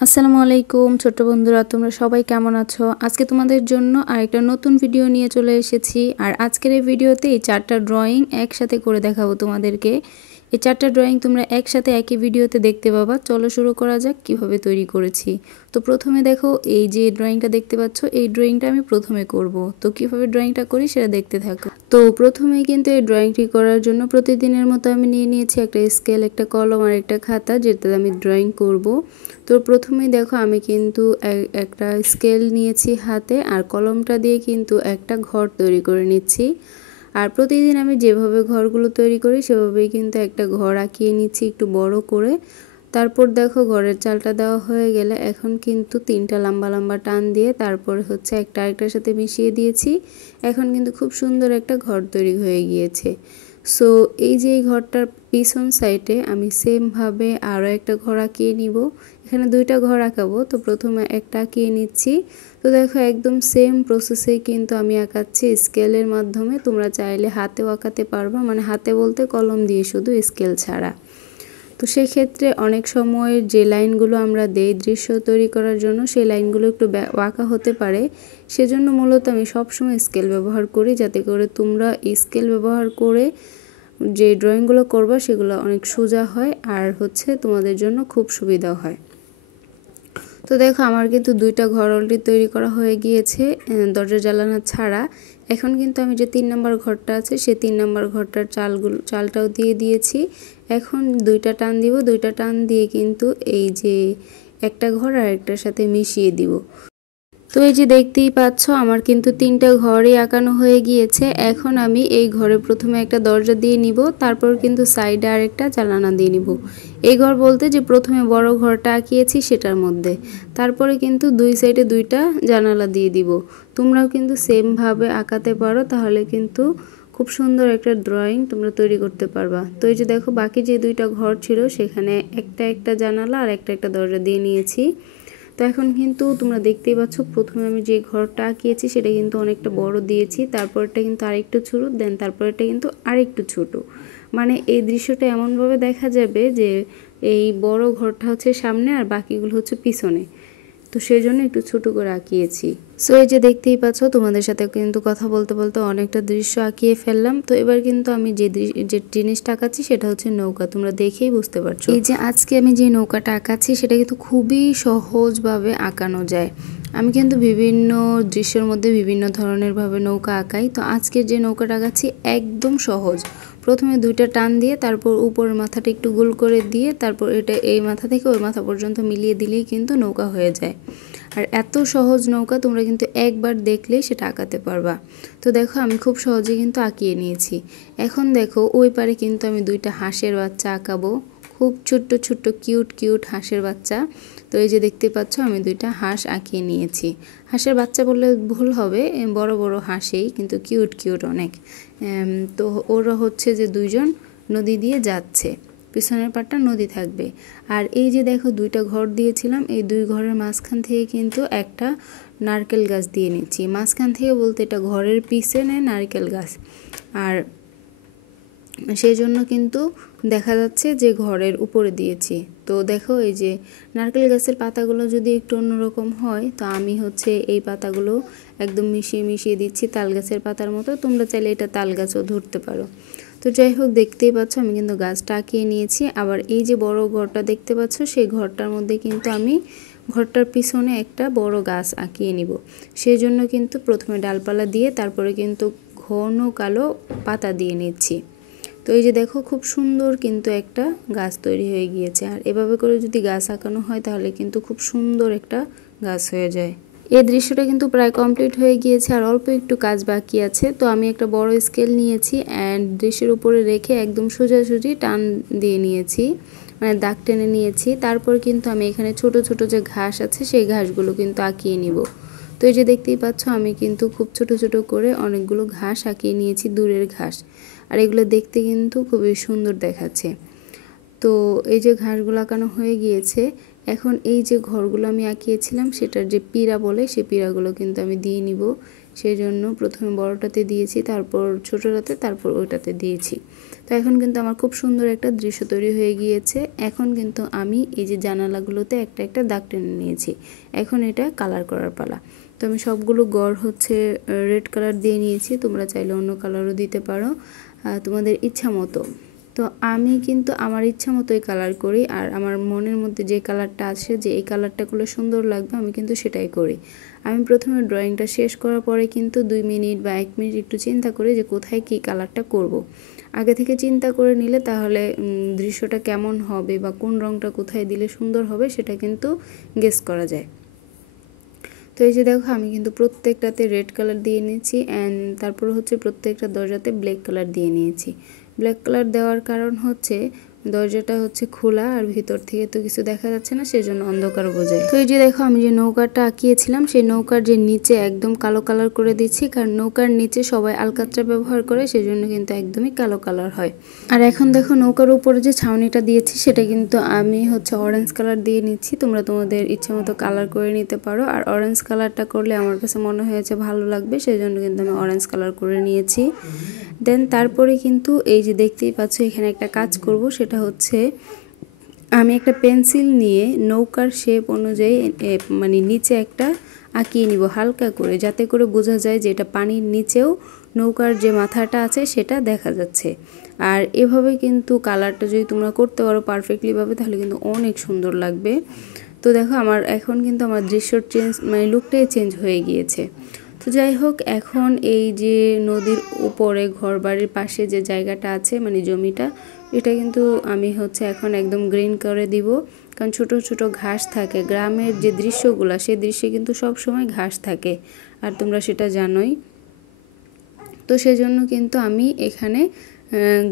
আসসালামু আলাইকুম ছোট্ট বন্ধুরা, তোমরা সবাই কেমন আছো? আজকে তোমাদের জন্য আরেকটা নতুন ভিডিও নিয়ে চলে এসেছি। আর আজকের এই ভিডিওতে এই 4টা ড্রয়িং একসাথে করে দেখাবো তোমাদেরকে। এই 4টা ড্রয়িং তোমরা একসাথে একই ভিডিওতে দেখতে পাবা। চলো শুরু করা যাক কিভাবে তৈরি করেছি। তো প্রথমে দেখো, এই যে ড্রয়িংটা দেখতে পাচ্ছ, এই ড্রয়িংটা আমি প্রথমে করব। তো কিভাবে ড্রয়িংটা করি সেটা দেখতে থাকো। তো প্রথমেই কিন্তু এই ড্রয়িংটি করার জন্য প্রতিদিনের মতো আমি নিয়ে নিয়েছি একটা স্কেল, একটা কলম আর একটা খাতা, যেটাতে আমি ড্রয়িং করব। তো প্রথমেই দেখো, আমি কিন্তু একটা স্কেল নিয়েছি হাতে, আর কলমটা দিয়ে কিন্তু একটা ঘর তৈরি করে নিচ্ছি। আর প্রতিদিন আমি যেভাবে ঘরগুলো তৈরি করি সেভাবেই কিন্তু একটা ঘর আঁকিয়ে নিচ্ছি একটু বড় করে। তারপর দেখো, ঘরের চালটা দেওয়া হয়ে গেলে এখন কিন্তু 3টা লম্বা লম্বা টান দিয়ে তারপরে হচ্ছে একটা আরেকটার সাথে মিশিয়ে দিয়েছি। এখন কিন্তু খুব সুন্দর একটা ঘর তৈরি হয়ে গিয়েছে। সো এই যে এই ঘরটার পিছন সাইডে আমি সেমভাবে আরও একটা ঘর আঁকিয়ে নিব। এখানে 2টা ঘর আঁকাবো, তো প্রথমে একটা আঁকিয়ে নিচ্ছি। তো দেখো, একদম সেম প্রসেসে কিন্তু আমি আঁকাচ্ছি স্কেলের মাধ্যমে। তোমরা চাইলে হাতেও আঁকাতে পারবা, মানে হাতে বলতে কলম দিয়ে, শুধু স্কেল ছাড়া। তো সেক্ষেত্রে অনেক সময় যে লাইনগুলো আমরা দেই দৃশ্য তৈরি করার জন্য, সেই লাইনগুলো একটু বাঁকা হতে পারে। সেজন্য মূলত আমি সবসময় স্কেল ব্যবহার করি, যাতে করে তোমরা স্কেল ব্যবহার করে যে ড্রয়িংগুলো করবা সেগুলো অনেক সোজা হয় আর হচ্ছে তোমাদের জন্য খুব সুবিধা হয়। তো দেখো, আমার কিন্তু 2টা ঘর অলরেডি তৈরি করা হয়ে গিয়েছে, দরজা জানালা ছাড়া। এখন কিন্তু আমি যে 3 নম্বর ঘরটা আছে, সেই 3 নম্বর ঘরটার চালটাও দিয়ে দিয়েছি। এখন 2টা টান দিব, 2টা টান দিয়ে কিন্তু এই যে একটা ঘর আর একটার সাথে মিশিয়ে দিব। তো এই যে দেখতেই পাচ্ছ, আমার কিন্তু 3টা ঘরই আঁকানো হয়ে গিয়েছে। এখন আমি এই ঘরে প্রথমে একটা দরজা দিয়ে নিব, তারপর কিন্তু সাইডে আরেকটা জানালা দিয়ে নিব। এই ঘর বলতে যে প্রথমে বড় ঘরটা আঁকিয়েছি সেটার মধ্যে, তারপরে কিন্তু 2 সাইডে 2টা জানালা দিয়ে দিব। তোমরাও কিন্তু সেমভাবে আঁকাতে পারো, তাহলে কিন্তু খুব সুন্দর একটা ড্রয়িং তোমরা তৈরি করতে পারবা। তো এই যে দেখো, বাকি যে 2টা ঘর ছিল সেখানে একটা জানালা আর একটা দরজা দিয়ে নিয়েছি। তো এখন কিন্তু তোমরা দেখতেই পাচ্ছ, প্রথমে আমি যে ঘরটা আঁকিয়েছি সেটা কিন্তু অনেকটা বড় দিয়েছি, তারপরটা কিন্তু আরেকটু ছোট, দেন তারপরটা কিন্তু আরেকটু ছোট। মানে এই দৃশ্যটা এমনভাবে দেখা যাবে যে এই বড় ঘরটা হচ্ছে সামনে আর বাকিগুলো হচ্ছে পিছনে। তো সেই জন্য একটু ছোট করে আঁকিয়েছি। সো এই যে দেখতেই পাচ্ছ, তোমাদের সাথে কিন্তু কথা বলতে বলতে অনেকটা দৃশ্য আঁকিয়ে ফেললাম। তো এবার কিন্তু আমি যে জিনিসটা আঁকাচ্ছি সেটা হচ্ছে নৌকা। তোমরা দেখেই বুঝতে পারছো, এই যে আজকে আমি যে নৌকাটা আঁকাচ্ছি সেটা কিন্তু খুবই সহজভাবে আঁকানো যায়। আমি কিন্তু বিভিন্ন দৃশ্যের মধ্যে বিভিন্ন ধরনের ভাবে নৌকা আঁকাই। তো আজকের যে নৌকাটা আঁকাচ্ছি একদম সহজ। প্রথমে 2টা টান দিয়ে তারপর উপরের মাথাটা একটু গোল করে দিয়ে তারপর এটা এই মাথা থেকে ওই মাথা পর্যন্ত মিলিয়ে দিলেই কিন্তু নৌকা হয়ে যায়। আর এত সহজ নৌকা, তোমরা কিন্তু একবার দেখলেই সেটা আঁকাতে পারবা। তো দেখো, আমি খুব সহজে কিন্তু আঁকিয়ে নিয়েছি। এখন দেখো, ওই পারে কিন্তু আমি 2টা হাঁসের বাচ্চা আঁকাবো, খুব ছোট্ট ছোট্ট কিউট কিউট হাঁসের বাচ্চা। তো এই যে দেখতে পাচ্ছ, আমি 2টা হাঁস আঁকিয়ে নিয়েছি। হাঁসের বাচ্চা বললে ভুল হবে, বড় বড় হাঁসেই, কিন্তু কিউট কিউট অনেক। তো ওরা হচ্ছে যে 2জন নদী দিয়ে যাচ্ছে, পিছনের পাটটা নদী থাকবে। আর এই যে দেখো, 2টা ঘর দিয়েছিলাম, এই 2 ঘরের মাঝখান থেকে কিন্তু একটা নারকেল গাছ দিয়ে নিচ্ছি। মাঝখান থেকে বলতে এটা ঘরের পিছনে নারকেল গাছ, আর সেই জন্য কিন্তু দেখা যাচ্ছে যে ঘরের উপরে দিয়েছি। তো দেখো, এই যে নারকেল গাছের পাতাগুলো যদি একটু অন্যরকম হয়, তো আমি হচ্ছে এই পাতাগুলো একদম মিশিয়ে মিশিয়ে দিচ্ছি তাল গাছের পাতার মতো। তোমরা চাইলে এটা তাল গাছও ধরতে পারো। তো যাই হোক, দেখতেই পাচ্ছ আমি কিন্তু গাছটা আঁকিয়ে নিয়েছি। আবার এই যে বড় ঘরটা দেখতে পাচ্ছ, সেই ঘরটার মধ্যে কিন্তু আমি ঘরটার পিছনে একটা বড় গাছ আঁকিয়ে নিব। সেই জন্য কিন্তু প্রথমে ডালপালা দিয়ে তারপরে কিন্তু ঘন কালো পাতা দিয়ে নিচ্ছি। তো এই যে দেখো, খুব সুন্দর কিন্তু একটা গাছ তৈরি হয়ে গিয়েছে। আর এভাবে করে যদি গাছ আঁকানো হয় তাহলে কিন্তু খুব সুন্দর একটা গাছ হয়ে যায়। এই দৃশ্যটা কিন্তু প্রায় কমপ্লিট হয়ে গিয়েছে, আর অল্প একটু কাজ বাকি আছে। তো আমি একটা বড় স্কেল নিয়েছি অ্যান্ড দৃশ্যের উপরে রেখে একদম সোজাসুজি টান দিয়ে নিয়েছি, মানে দাগ টেনে নিয়েছি। তারপর কিন্তু আমি এখানে ছোট ছোট যে ঘাস আছে সেই ঘাসগুলো কিন্তু আঁকিয়ে নিব। তো এই যে দেখতেই পাচ্ছ, আমি কিন্তু খুব ছোট ছোট করে অনেকগুলো ঘাস আঁকিয়ে নিয়েছি, দূরের ঘাস। আর এগুলো দেখতে কিন্তু খুবই সুন্দর দেখাচ্ছে। তো এই যে ঘাসগুলো আঁকানো হয়ে গিয়েছে, এখন এই যে ঘরগুলো আমি আঁকিয়েছিলাম সেটার যে পিঁড়া বলে সেই পিঁড়াগুলো কিন্তু আমি দিয়ে নিব। সেই জন্য প্রথমে বড়টাতে দিয়েছি, তারপর ছোটটাতে, তারপর ওইটাতে দিয়েছি। তো এখন কিন্তু আমার খুব সুন্দর একটা দৃশ্য তৈরি হয়ে গিয়েছে। এখন কিন্তু আমি এই যে জানালাগুলোতে একটা একটা দাগ টেনে নিয়েছি। এখন এটা কালার করার পালা। তো আমি সবগুলো গড় হচ্ছে রেড কালার দিয়ে নিয়েছি। তোমরা চাইলে অন্য কালারও দিতে পারো তোমাদের ইচ্ছা মতো। তো আমি কিন্তু আমার ইচ্ছা মতোই কালার করি, আর আমার মনের মধ্যে যে কালারটা আসে যে এই কালারটা করলে সুন্দর লাগবে আমি কিন্তু সেটাই করি। আমি প্রথমে ড্রয়িংটা শেষ করার পরে কিন্তু 2 মিনিট বা 1 মিনিট একটু চিন্তা করি যে কোথায় কী কালারটা করব। আগে থেকে চিন্তা করে নিলে তাহলে দৃশ্যটা কেমন হবে বা কোন রঙটা কোথায় দিলে সুন্দর হবে সেটা কিন্তু গেস করা যায়। তো এই যে দেখো আমি কিন্তু প্রত্যেকটাতে রেড কালার দিয়ে নিয়েছি অ্যান্ড তারপর হচ্ছে প্রত্যেকটা দরজাতে ব্ল্যাক কালার দিয়ে নিয়েছি। ব্ল্যাক কালার দেওয়ার কারণ হচ্ছে দরজাটা হচ্ছে খোলা আর ভিতর থেকে তো কিছু দেখা যাচ্ছে না, সেজন্য অন্ধকার বোঝায়। তো এই যে দেখো আমি যে নৌকাটা আঁকিয়েছিলাম সেই নৌকার যে নিচে একদম কালো কালার করে দিচ্ছি, কারণ নৌকার নিচে সবাই আলকাতরা ব্যবহার করে, সেজন্য কিন্তু একদমই কালো কালার হয়। আর এখন দেখো নৌকার উপরে যে ছাউনিটা দিয়েছি সেটা কিন্তু আমি হচ্ছে অরেঞ্জ কালার দিয়ে নিচ্ছি। তোমরা তোমাদের ইচ্ছে মতো কালার করে নিতে পারো, আর অরেঞ্জ কালারটা করলে আমার কাছে মনে হয়েছে ভালো লাগবে, সেজন্য কিন্তু আমি অরেঞ্জ কালার করে নিয়েছি। দেন তারপরে কিন্তু এই যে দেখতেই পাচ্ছ এখানে একটা কাজ করব, সেটা হচ্ছে আমি একটা পেন্সিল নিয়ে নৌকার শেপ অনুযায়ী মানে নিচে একটা আঁকিয়ে নিব হালকা করে, যাতে করে বোঝা যায় যে এটা পানির নিচেও নৌকার যে মাথাটা আছে সেটা দেখা যাচ্ছে। আর এভাবে কিন্তু কালারটা যদি তোমরা করতে পারো পারফেক্টলিভাবে তাহলে কিন্তু অনেক সুন্দর লাগবে। তো দেখো আমার এখন কিন্তু আমার দৃশ্যর চেঞ্জ মানে লুকটাই চেঞ্জ হয়ে গিয়েছে। তো যাই হোক, এখন এই যে নদীর উপরে ঘর বাড়ির পাশে যে জায়গাটা আছে মানে জমিটা, এটা কিন্তু আমি হচ্ছে এখন একদম গ্রিন করে দিব, কারণ ছোট ছোট ঘাস থাকে গ্রামের যে দৃশ্যগুলো সেই দৃশ্যে কিন্তু সব সময় ঘাস থাকে, আর তোমরা সেটা জানোই। তো সেজন্য কিন্তু আমি এখানে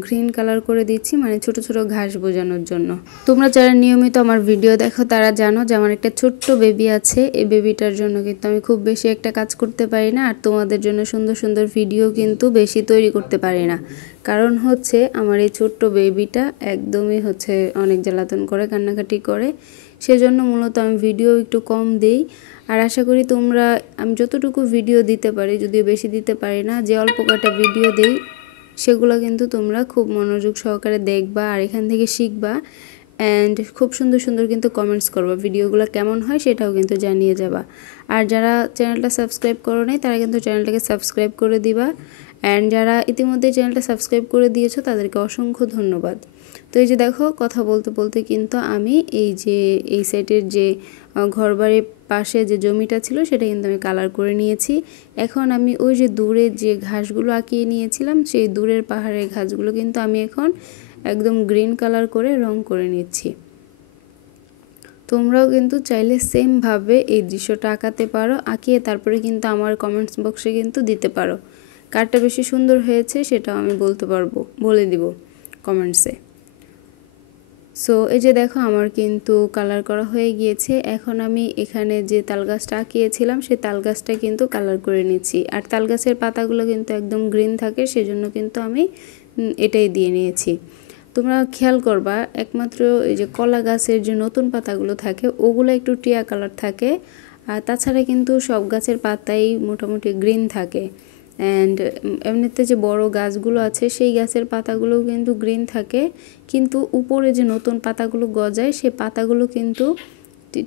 গ্রিন কালার করে দিচ্ছি, মানে ছোট ছোট ঘাস বোঝানোর জন্য। তোমরা যারা নিয়মিত আমার ভিডিও দেখো তারা জানো যে আমার একটা ছোট্ট বেবি আছে। এই বেবিটার জন্য কিন্তু আমি খুব বেশি একটা কাজ করতে পারি না, আর তোমাদের জন্য সুন্দর সুন্দর ভিডিও কিন্তু বেশি তৈরি করতে পারি না, কারণ হচ্ছে আমার এই ছোট্ট বেবিটা একদমই হচ্ছে অনেক জ্বালাতন করে, কান্নাকাটি করে, সেজন্য মূলত আমি ভিডিও একটু কম দিই। আর আশা করি তোমরা আমি যতটুকু ভিডিও দিতে পারি, যদিও বেশি দিতে পারি না, যে অল্প কটা ভিডিও দেই সেগুলো কিন্তু তোমরা খুব মনোযোগ সহকারে দেখবা আর এখান থেকে শিখবা, অ্যান্ড খুব সুন্দর সুন্দর কিন্তু কমেন্টস করবা, ভিডিওগুলো কেমন হয় সেটাও কিন্তু জানিয়ে যাবা। আর যারা চ্যানেলটা সাবস্ক্রাইব করো নাই তারা কিন্তু চ্যানেলটাকে সাবস্ক্রাইব করে দিবা, অ্যান্ড যারা ইতিমধ্যে চ্যানেলটা সাবস্ক্রাইব করে দিয়েছো তাদেরকে অসংখ্য ধন্যবাদ। তো এই যে দেখো কথা বলতে বলতে কিন্তু আমি এই যে এই সাইডের যে ঘরবাড়ির পাশে যে জমিটা ছিল সেটা কিন্তু আমি কালার করে নিয়েছি। এখন আমি ওই যে দূরে যে ঘাসগুলো আঁকিয়ে নিয়েছিলাম সেই দূরের পাহাড়ের ঘাসগুলো কিন্তু আমি এখন একদম গ্রিন কালার করে রং করে নিচ্ছি। তোমরাও কিন্তু চাইলে সেমভাবে এই দৃশ্যটা আঁকাতে পারো, আঁকিয়ে তারপরে কিন্তু আমার কমেন্টস বক্সে কিন্তু দিতে পারো। কারটা বেশি সুন্দর হয়েছে সেটাও আমি বলে দিব কমেন্টসে। সো এই যে দেখো আমার কিন্তু কালার করা হয়ে গিয়েছে। এখন আমি এখানে যে তাল গাছটা আঁকিয়েছিলাম সেই তাল গাছটা কিন্তু কালার করে নিচ্ছি, আর তাল গাছের পাতাগুলো কিন্তু একদম গ্রিন থাকে, সেজন্য কিন্তু আমি এটাই দিয়ে নিয়েছি। তোমরা খেয়াল করবা একমাত্র এই যে কলা গাছের যে নতুন পাতাগুলো থাকে ওগুলো একটু টিয়া কালার থাকে, আর তাছাড়া কিন্তু সব গাছের পাতাই মোটামুটি গ্রিন থাকে। অ্যান্ড এমনিতে যে বড় গাছগুলো আছে সেই গাছের পাতাগুলোও কিন্তু গ্রিন থাকে, কিন্তু উপরে যে নতুন পাতাগুলো গজায় সেই পাতাগুলো কিন্তু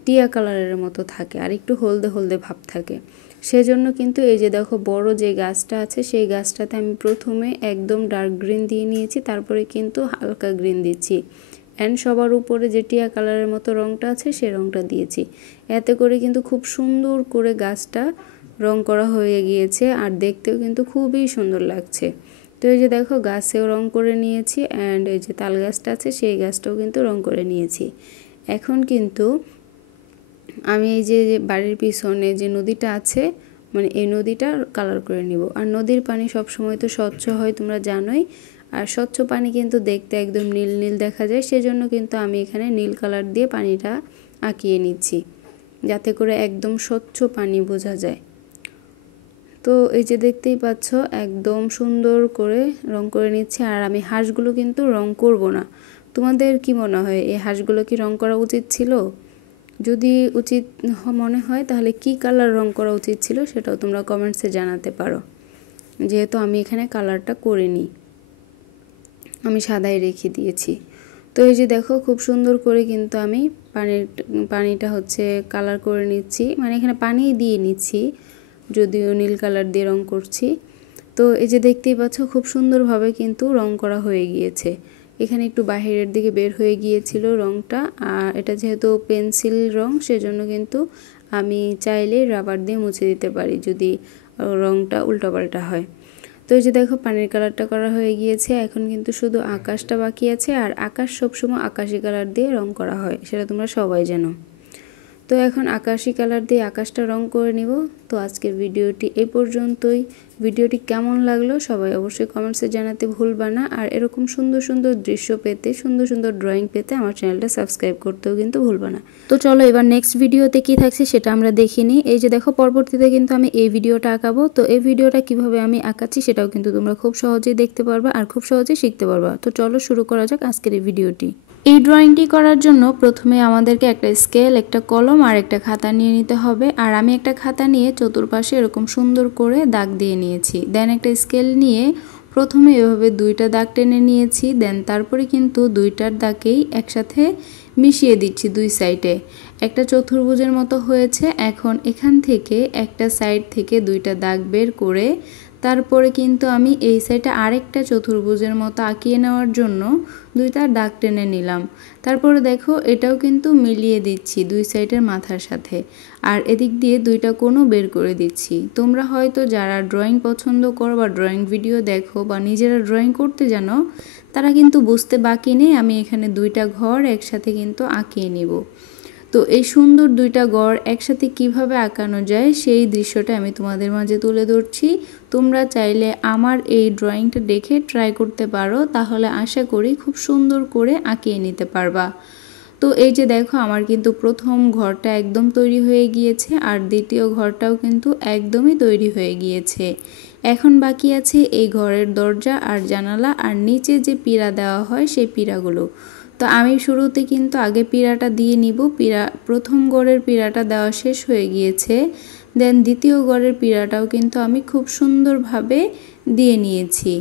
টিয়া কালারের মতো থাকে আর একটু হলদে হলদে ভাব থাকে। সেজন্য কিন্তু এই যে দেখো বড় যে গাছটা আছে সেই গাছটাতে আমি প্রথমে একদম ডার্ক গ্রিন দিয়ে নিয়েছি, তারপরে কিন্তু হালকা গ্রিন দিচ্ছি, অ্যান্ড সবার উপরে যে টিয়া কালারের মতো রঙটা আছে সেই রঙটা দিয়েছি। এতে করে কিন্তু খুব সুন্দর করে গাছটা রং করা হয়ে গিয়েছে, আর দেখতেও কিন্তু খুবই সুন্দর লাগছে। তো এই যে দেখো গাছেও রং করে নিয়েছি, অ্যান্ড এই যে তাল গাছটা আছে সেই গাছটাও কিন্তু রং করে নিয়েছি। এখন কিন্তু আমি এই যে বাড়ির পিছনে যে নদীটা আছে মানে এই নদীটা কালার করে নিব। আর নদীর পানি সব সময় তো স্বচ্ছ হয় তোমরা জানোই, আর স্বচ্ছ পানি কিন্তু দেখতে একদম নীল নীল দেখা যায়, সেজন্য কিন্তু আমি এখানে নীল কালার দিয়ে পানিটা আঁকিয়ে নিচ্ছি যাতে করে একদম স্বচ্ছ পানি বোঝা যায়। তো এই যে দেখতেই পাচ্ছ একদম সুন্দর করে রং করে নিচ্ছে, আর আমি হাঁসগুলো কিন্তু রং করব না। তোমাদের কি মনে হয় এই হাঁসগুলো কি রং করা উচিত ছিল? যদি উচিত মনে হয় তাহলে কি কালার রং করা উচিত ছিল সেটাও তোমরা কমেন্টসে জানাতে পারো। যেহেতু আমি এখানে কালারটা করিনি, আমি সাদাই রেখে দিয়েছি। তো এই যে দেখো খুব সুন্দর করে কিন্তু আমি পানিটা হচ্ছে কালার করে নিচ্ছি, মানে এখানে পানি দিয়ে নিচ্ছি, যদিও নীল কালার দিয়ে রং করছি। তো এই যে দেখতেই পাচ্ছ খুব সুন্দরভাবে কিন্তু রং করা হয়ে গিয়েছে। এখানে একটু বাহিরের দিকে বের হয়ে গিয়েছিল রংটা, আর এটা যেহেতু পেন্সিল রং সেজন্য কিন্তু আমি চাইলে রাবার দিয়ে মুছে দিতে পারি যদি রংটা উল্টোপাল্টা হয়। তো এই যে দেখো পানির কালারটা করা হয়ে গিয়েছে, এখন কিন্তু শুধু আকাশটা বাকি আছে। আর আকাশ সবসময় আকাশি কালার দিয়ে রং করা হয়, সেটা তোমরা সবাই জানো। তো এখন আকাশি কালার দিয়ে আকাশটা রং করে নিব। তো আজকের ভিডিওটি এই পর্যন্তই। ভিডিওটি কেমন লাগলো সবাই অবশ্যই কমেন্টসে জানাতে ভুলবা না। আর এরকম সুন্দর সুন্দর দৃশ্য পেতে, সুন্দর সুন্দর ড্রয়িং পেতে আমার চ্যানেলটা সাবস্ক্রাইব করতেও কিন্তু ভুলবা না। তো চলো এবার নেক্সট ভিডিওতে কি থাকছে সেটা আমরা দেখিনি। এই যে দেখো পরবর্তীতে কিন্তু আমি এই ভিডিওটা আঁকাবো। তো এই ভিডিওটা কিভাবে আমি আঁকাচ্ছি সেটাও কিন্তু তোমরা খুব সহজেই দেখতে পারবা আর খুব সহজেই শিখতে পারবা। তো চলো শুরু করা যাক আজকের এই ভিডিওটি। এই ড্রয়িংটি করার জন্য প্রথমে আমাদেরকে একটা স্কেল, একটা কলম আর একটা খাতা নিয়ে নিতে হবে। আর আমি একটা খাতা নিয়ে চতুর্পাশে এরকম সুন্দর করে দাগ দিয়ে নিয়েছি। দেন একটা স্কেল নিয়ে প্রথমে এভাবে দুইটা দাগ টেনে নিয়েছি। দেন তারপরে কিন্তু দুইটার দাগেই একসাথে মিশিয়ে দিচ্ছি দুই সাইডে। একটা চতুর্ভুজের মতো হয়েছে। এখন এখান থেকে একটা সাইড থেকে দুইটা দাগ বের করে তারপরে কিন্তু আমি এই সাইডে আরেকটা চতুর্ভুজের মতো আঁকিয়ে নেওয়ার জন্য দুইটা দাগ টেনে নিলাম। তারপরে দেখো এটাও কিন্তু মিলিয়ে দিচ্ছি দুই সাইডের মাথার সাথে। আর এদিক দিয়ে দুইটা কোণও বের করে দিচ্ছি। তোমরা হয়তো যারা ড্রয়িং পছন্দ করো বা ড্রয়িং ভিডিও দেখো বা নিজেরা ড্রয়িং করতে জানো, তারা কিন্তু বুঝতে বাকি নেই আমি এখানে দুইটা ঘর একসাথে কিন্তু আঁকিয়ে নিব। তো এই সুন্দর দুইটা ঘর একসাথে কিভাবে আঁকানো যায় সেই দৃশ্যটা আমি তোমাদের মাঝে তুলে ধরছি। তোমরা চাইলে আমার এই ড্রয়িংটা দেখে ট্রাই করতে পারো, তাহলে আশা করি খুব সুন্দর করে আঁকিয়ে নিতে পারবা। তো এই যে দেখো আমার কিন্তু প্রথম ঘরটা একদম তৈরি হয়ে গিয়েছে আর দ্বিতীয় ঘরটাও কিন্তু একদমই তৈরি হয়ে গিয়েছে। এখন বাকি আছে এই ঘরের দরজা আর জানালা আর নিচে যে পিঁড়া দেওয়া হয় সেই পিঁড়াগুলো। তো আমি শুরুতে কিন্তু আগে পিঁড়াটা দিয়ে নিব। প্রথম ঘরের পিঁড়াটা দেওয়া শেষ হয়ে গিয়েছে। দেন দ্বিতীয় ঘরের পিঁড়াটাও কিন্তু আমি খুব সুন্দরভাবে দিয়ে নিয়েছি।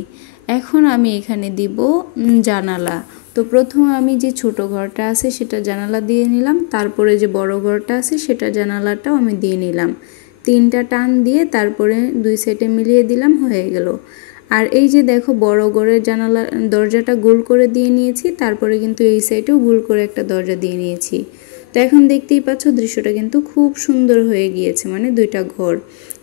এখন আমি এখানে দিব জানালা। তো প্রথমে আমি যে ছোট ঘরটা আছে সেটা জানালা দিয়ে নিলাম, তারপরে যে বড় ঘরটা আছে সেটা জানালাটাও আমি দিয়ে নিলাম। তিনটা টান দিয়ে তারপরে দুই সাইডে মিলিয়ে দিলাম, হয়ে গেল। আর এই যে দেখো বড় ঘরের জানালা দরজাটা গোল করে দিয়ে নিয়েছি, তারপরে কিন্তু এই সাইডেও গোল করে একটা দরজা দিয়ে নিয়েছি। তো এখন দেখতেই পাচ্ছ দৃশ্যটা কিন্তু খুব সুন্দর হয়ে গিয়েছে, মানে দুইটা ঘর।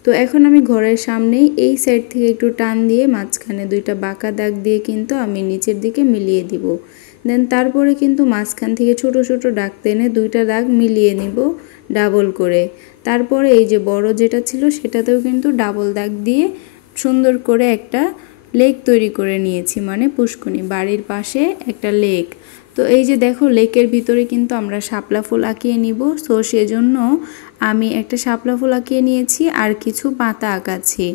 তো এখন আমি ঘরের সামনেই এই সাইড থেকে একটু টান দিয়ে মাঝখানে দুইটা বাঁকা দাগ দিয়ে কিন্তু আমি নিচের দিকে মিলিয়ে দিব। দেন তারপরে কিন্তু মাঝখান থেকে ছোট ছোট দাগ টেনে দুইটা দাগ মিলিয়ে নিব ডাবল করে। তারপরে এই যে বড় যেটা ছিল সেটাতেও কিন্তু ডাবল দাগ দিয়ে সুন্দর করে একটা লেক তৈরি করে নিয়েছি, মানে পুষ্কুনি, বাড়ির পাশে একটা লেক। তো এই যে দেখো লেকের ভিতরে কিন্তু আমরা শাপলা ফুল আঁকিয়ে নিব। তো সেজন্য আমি একটা শাপলা ফুল আঁকিয়ে নিয়েছি আর কিছু পাতা আঁকাচ্ছি।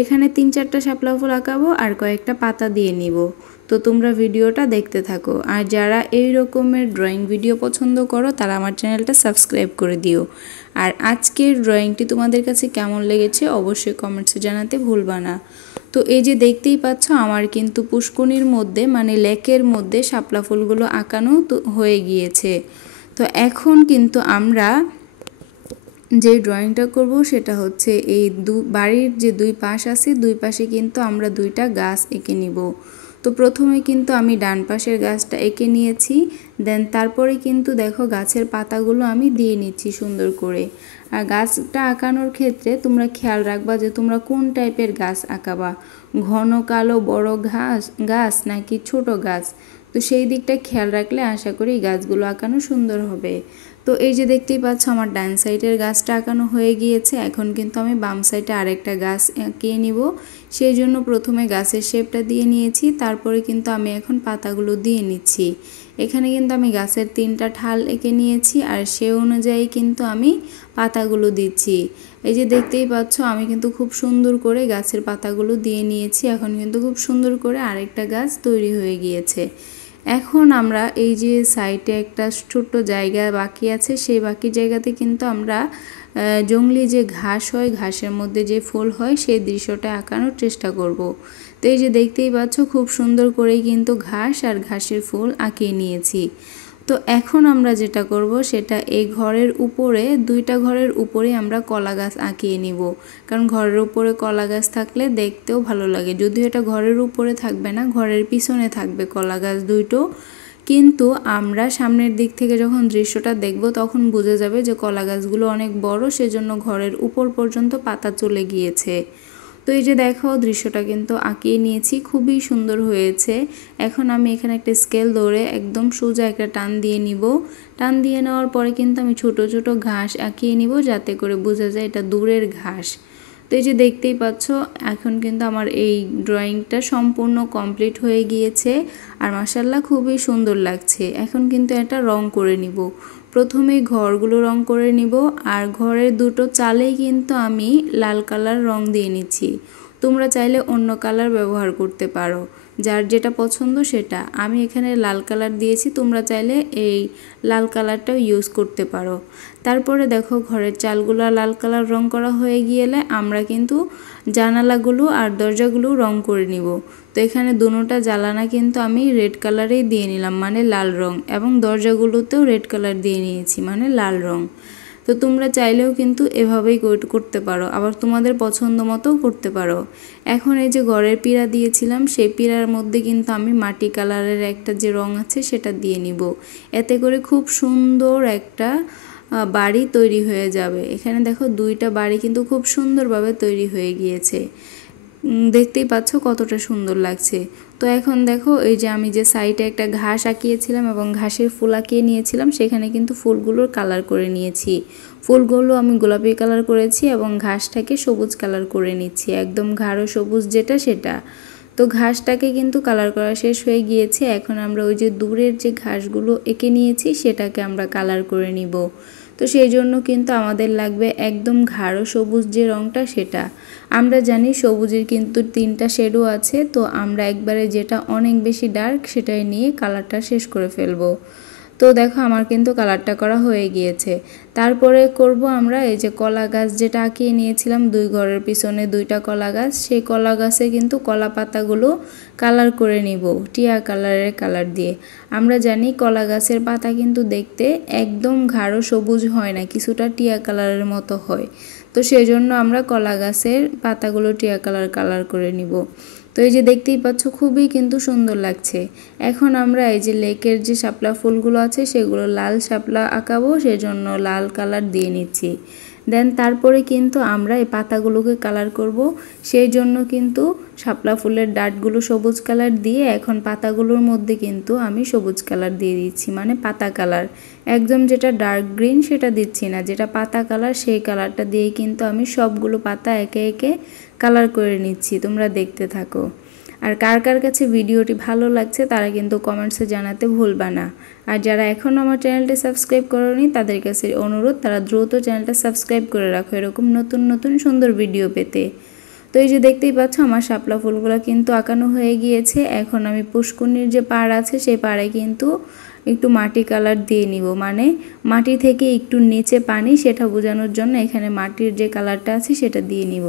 এখানে 3-4টা শাপলা ফুল আঁকাবো আর কয়েকটা পাতা দিয়ে নিব। তো তোমরা ভিডিওটা দেখতে থাকো। আর যারা এই রকমের ড্রয়িং ভিডিও পছন্দ করো তারা আমার চ্যানেলটা সাবস্ক্রাইব করে দিও। আর আজকের ড্রয়িংটি তোমাদের কাছে কেমন লেগেছে অবশ্যই কমেন্টসে জানাতে ভুলবা না। তো এই যে দেখতেই পাচ্ছ আমার কিন্তু পুষ্কুনির মধ্যে মানে লেকের মধ্যে শাপলা ফুলগুলো আঁকানো তো হয়ে গিয়েছে। তো এখন কিন্তু আমরা যে ড্রয়িংটা করব সেটা হচ্ছে এই বাড়ির যে দুই পাশ আছে দুই পাশে কিন্তু আমরা দুইটা গাছ এঁকে নিব। তো প্রথমে কিন্তু আমি ডান পাশের গাছটা এঁকে নিয়েছি। দেন তারপরে কিন্তু দেখো গাছের পাতাগুলো আমি দিয়ে নিচ্ছি সুন্দর করে। আর গাছটা আঁকানোর ক্ষেত্রে তোমরা খেয়াল রাখবা যে তোমরা কোন টাইপের গাছ আঁকাবা, ঘন কালো বড় গাছ নাকি ছোট গাছ। তো সেই দিকটা খেয়াল রাখলে আশা করি গাছগুলো আঁকানো সুন্দর হবে। তো এই যে দেখতেই পাচ্ছ আমার ডান সাইডের গাছটা আঁকানো হয়ে গিয়েছে। এখন কিন্তু আমি বাম সাইডে আরেকটা গাছ আঁকিয়ে নিব। সেই জন্য প্রথমে গাছের শেপটা দিয়ে নিয়েছি, তারপরে কিন্তু আমি এখন পাতাগুলো দিয়ে নিচ্ছি। এখানে কিন্তু আমি গাছের 3টা ঠাল এঁকে নিয়েছি আর সে অনুযায়ী কিন্তু আমি পাতাগুলো দিচ্ছি। এই যে দেখতেই পাচ্ছ আমি কিন্তু খুব সুন্দর করে গাছের পাতাগুলো দিয়ে নিয়েছি। এখন কিন্তু খুব সুন্দর করে আরেকটা গাছ তৈরি হয়ে গিয়েছে। এখন আমরা এই যে সাইডে একটা ছোট্ট জায়গা বাকি আছে, সেই বাকি জায়গাতে কিন্তু আমরা জংলি যে ঘাস হয়, ঘাসের মধ্যে যে ফুল হয়, সেই দৃশ্যটা আঁকানোর চেষ্টা করব। তো এই যে দেখতেই পাচ্ছ খুব সুন্দর করেই কিন্তু ঘাস আর ঘাসের ফুল আঁকিয়ে নিয়েছি। তো এখন আমরা যেটা করব সেটা এই ঘরের উপরে, দুইটা ঘরের উপরে আমরা কলা গাছ আঁকিয়ে নিব, কারণ ঘরের উপরে কলা গাছ থাকলে দেখতেও ভালো লাগে। যদিও এটা ঘরের উপরে থাকবে না, ঘরের পিছনে থাকবে কলা গাছ দুইটো, কিন্তু আমরা সামনের দিক থেকে যখন দৃশ্যটা দেখব তখন বোঝা যাবে যে কলা গাছগুলো অনেক বড়, সেজন্য ঘরের উপর পর্যন্ত পাতা চলে গিয়েছে। তো এই যে দেখো দৃশ্যটা কিন্তু আঁকিয়ে নিয়েছি, খুবই সুন্দর হয়েছে। এখন আমি এখানে একটা স্কেল ধরে একদম সোজা একটা টান দিয়ে নিব। টান দিয়ে নেওয়ার পরে কিন্তু আমি ছোট ছোট ঘাস আঁকিয়ে নিব, যাতে করে বোঝা যায় এটা দূরের ঘাস। তো এই যে দেখতেই পাচ্ছ এখন কিন্তু আমার এই ড্রয়িংটা সম্পূর্ণ কমপ্লিট হয়ে গিয়েছে, আর মাশাআল্লাহ খুবই সুন্দর লাগছে। এখন কিন্তু এটা রং করে নিব। প্রথমেই ঘরগুলো রং করে নিব, আর ঘরের দুটো চালেই কিন্তু আমি লাল কালার রং দিয়ে নিচ্ছি। তোমরা চাইলে অন্য কালার ব্যবহার করতে পারো, যার যেটা পছন্দ সেটা। আমি এখানে লাল কালার দিয়েছি, তোমরা চাইলে এই লাল কালারটাও ইউজ করতে পারো। তারপরে দেখো ঘরের চালগুলো লাল কালার রং করা হয়ে গেলে আমরা কিন্তু জানালাগুলো আর দরজাগুলো রং করে নিব। তো এখানে দুটোটা জানালা কিন্তু আমি রেড কালারেই দিয়ে নিলাম, মানে লাল রং, এবং দরজাগুলোতেও রেড কালার দিয়ে নিয়েছি, মানে লাল রং। তো তোমরা চাইলেও কিন্তু এভাবেই করতে পারো, আবার তোমাদের পছন্দ মতো করতে পারো। এখন এই যে ঘরের পিঁড়া দিয়েছিলাম, সেই পিঁড়ার মধ্যে কিন্তু আমি মাটি কালারের একটা যে রং আছে সেটা দিয়ে নিব। এতে করে খুব সুন্দর একটা বাড়ি তৈরি হয়ে যাবে। এখানে দেখো দুইটা বাড়ি কিন্তু খুব সুন্দরভাবে তৈরি হয়ে গিয়েছে, দেখতেই পাচ্ছ কতটা সুন্দর লাগছে। তো এখন দেখো এই যে আমি যে সাইডে একটা ঘাস আঁকিয়েছিলাম এবং ঘাসের ফুল আঁকিয়ে নিয়েছিলাম, সেখানে কিন্তু ফুলগুলোর কালার করে নিয়েছি। ফুলগুলো আমি গোলাপি কালার করেছি এবং ঘাসটাকে সবুজ কালার করে নিচ্ছি, একদম গাঢ় সবুজ যেটা সেটা। তো ঘাসটাকে কিন্তু কালার করা শেষ হয়ে গিয়েছে। এখন আমরা ওই যে দূরের যে ঘাসগুলো এঁকে নিয়েছি সেটাকে আমরা কালার করে নিব। তো সেই জন্য কিন্তু আমাদের লাগবে একদম গাঢ় সবুজ যে রঙটা সেটা। আমরা জানি সবুজের কিন্তু 3টা শেডও আছে, তো আমরা একবারে যেটা অনেক বেশি ডার্ক সেটাই নিয়ে কালারটা শেষ করে ফেলবো। তো দেখো আমার কিন্তু কালারটা করা হয়ে গিয়েছে। তারপরে করব আমরা এই যে কলা গাছ যেটা আঁকিয়ে নিয়েছিলাম, দুই ঘরের পিছনে দুইটা কলা গাছ, সেই কলা গাছে কিন্তু কলা পাতাগুলো কালার করে নিব টিয়া কালারের কালার দিয়ে। আমরা জানি কলা গাছের পাতা কিন্তু দেখতে একদম গাঢ় সবুজ হয় না, কিছুটা টিয়া কালারের মতো হয়। তো সেই জন্য আমরা কলা গাছের পাতাগুলো টিয়া কালার করে নিব। তো এই যে দেখতেই পাচ্ছ খুবই কিন্তু সুন্দর লাগছে। এখন আমরা এই যে লেকের যে শাপলা ফুলগুলো আছে সেগুলো লাল শাপলা আঁকাবো, সেজন্য লাল কালার দিয়ে নিচ্ছি। দেন তারপরে কিন্তু আমরা এই পাতাগুলোকে কালার করব, সেই জন্য কিন্তু শাপলা ফুলের ডাঁটগুলো সবুজ কালার দিয়ে এখন পাতাগুলোর মধ্যে কিন্তু আমি সবুজ কালার দিয়ে দিচ্ছি, মানে পাতা কালার। একদম যেটা ডার্ক গ্রিন সেটা দিচ্ছি না, যেটা পাতা কালার সেই কালারটা দিয়ে কিন্তু আমি সবগুলো পাতা একে একে কালার করে নিচ্ছি। তোমরা দেখতে থাকো। আর কার কার কাছে ভিডিওটি ভালো লাগছে তারা কিন্তু কমেন্টসে জানাতে ভুলবা না। আর যারা এখনও আমার চ্যানেলটি সাবস্ক্রাইব করোনি তাদের কাছে অনুরোধ, তারা দ্রুত চ্যানেলটা সাবস্ক্রাইব করে রাখো এরকম নতুন নতুন সুন্দর ভিডিও পেতে। তো এই যে দেখতেই পাচ্ছ আমার শাপলা ফুলগুলো কিন্তু আঁকানো হয়ে গিয়েছে। এখন আমি পুষ্কুনির যে পাড় আছে সেই পাড়ে কিন্তু একটু মাটি কালার দিয়ে নিব, মানে মাটি থেকে একটু নিচে পানি, সেটা বোঝানোর জন্য এখানে মাটির যে কালারটা আছে সেটা দিয়ে নিব।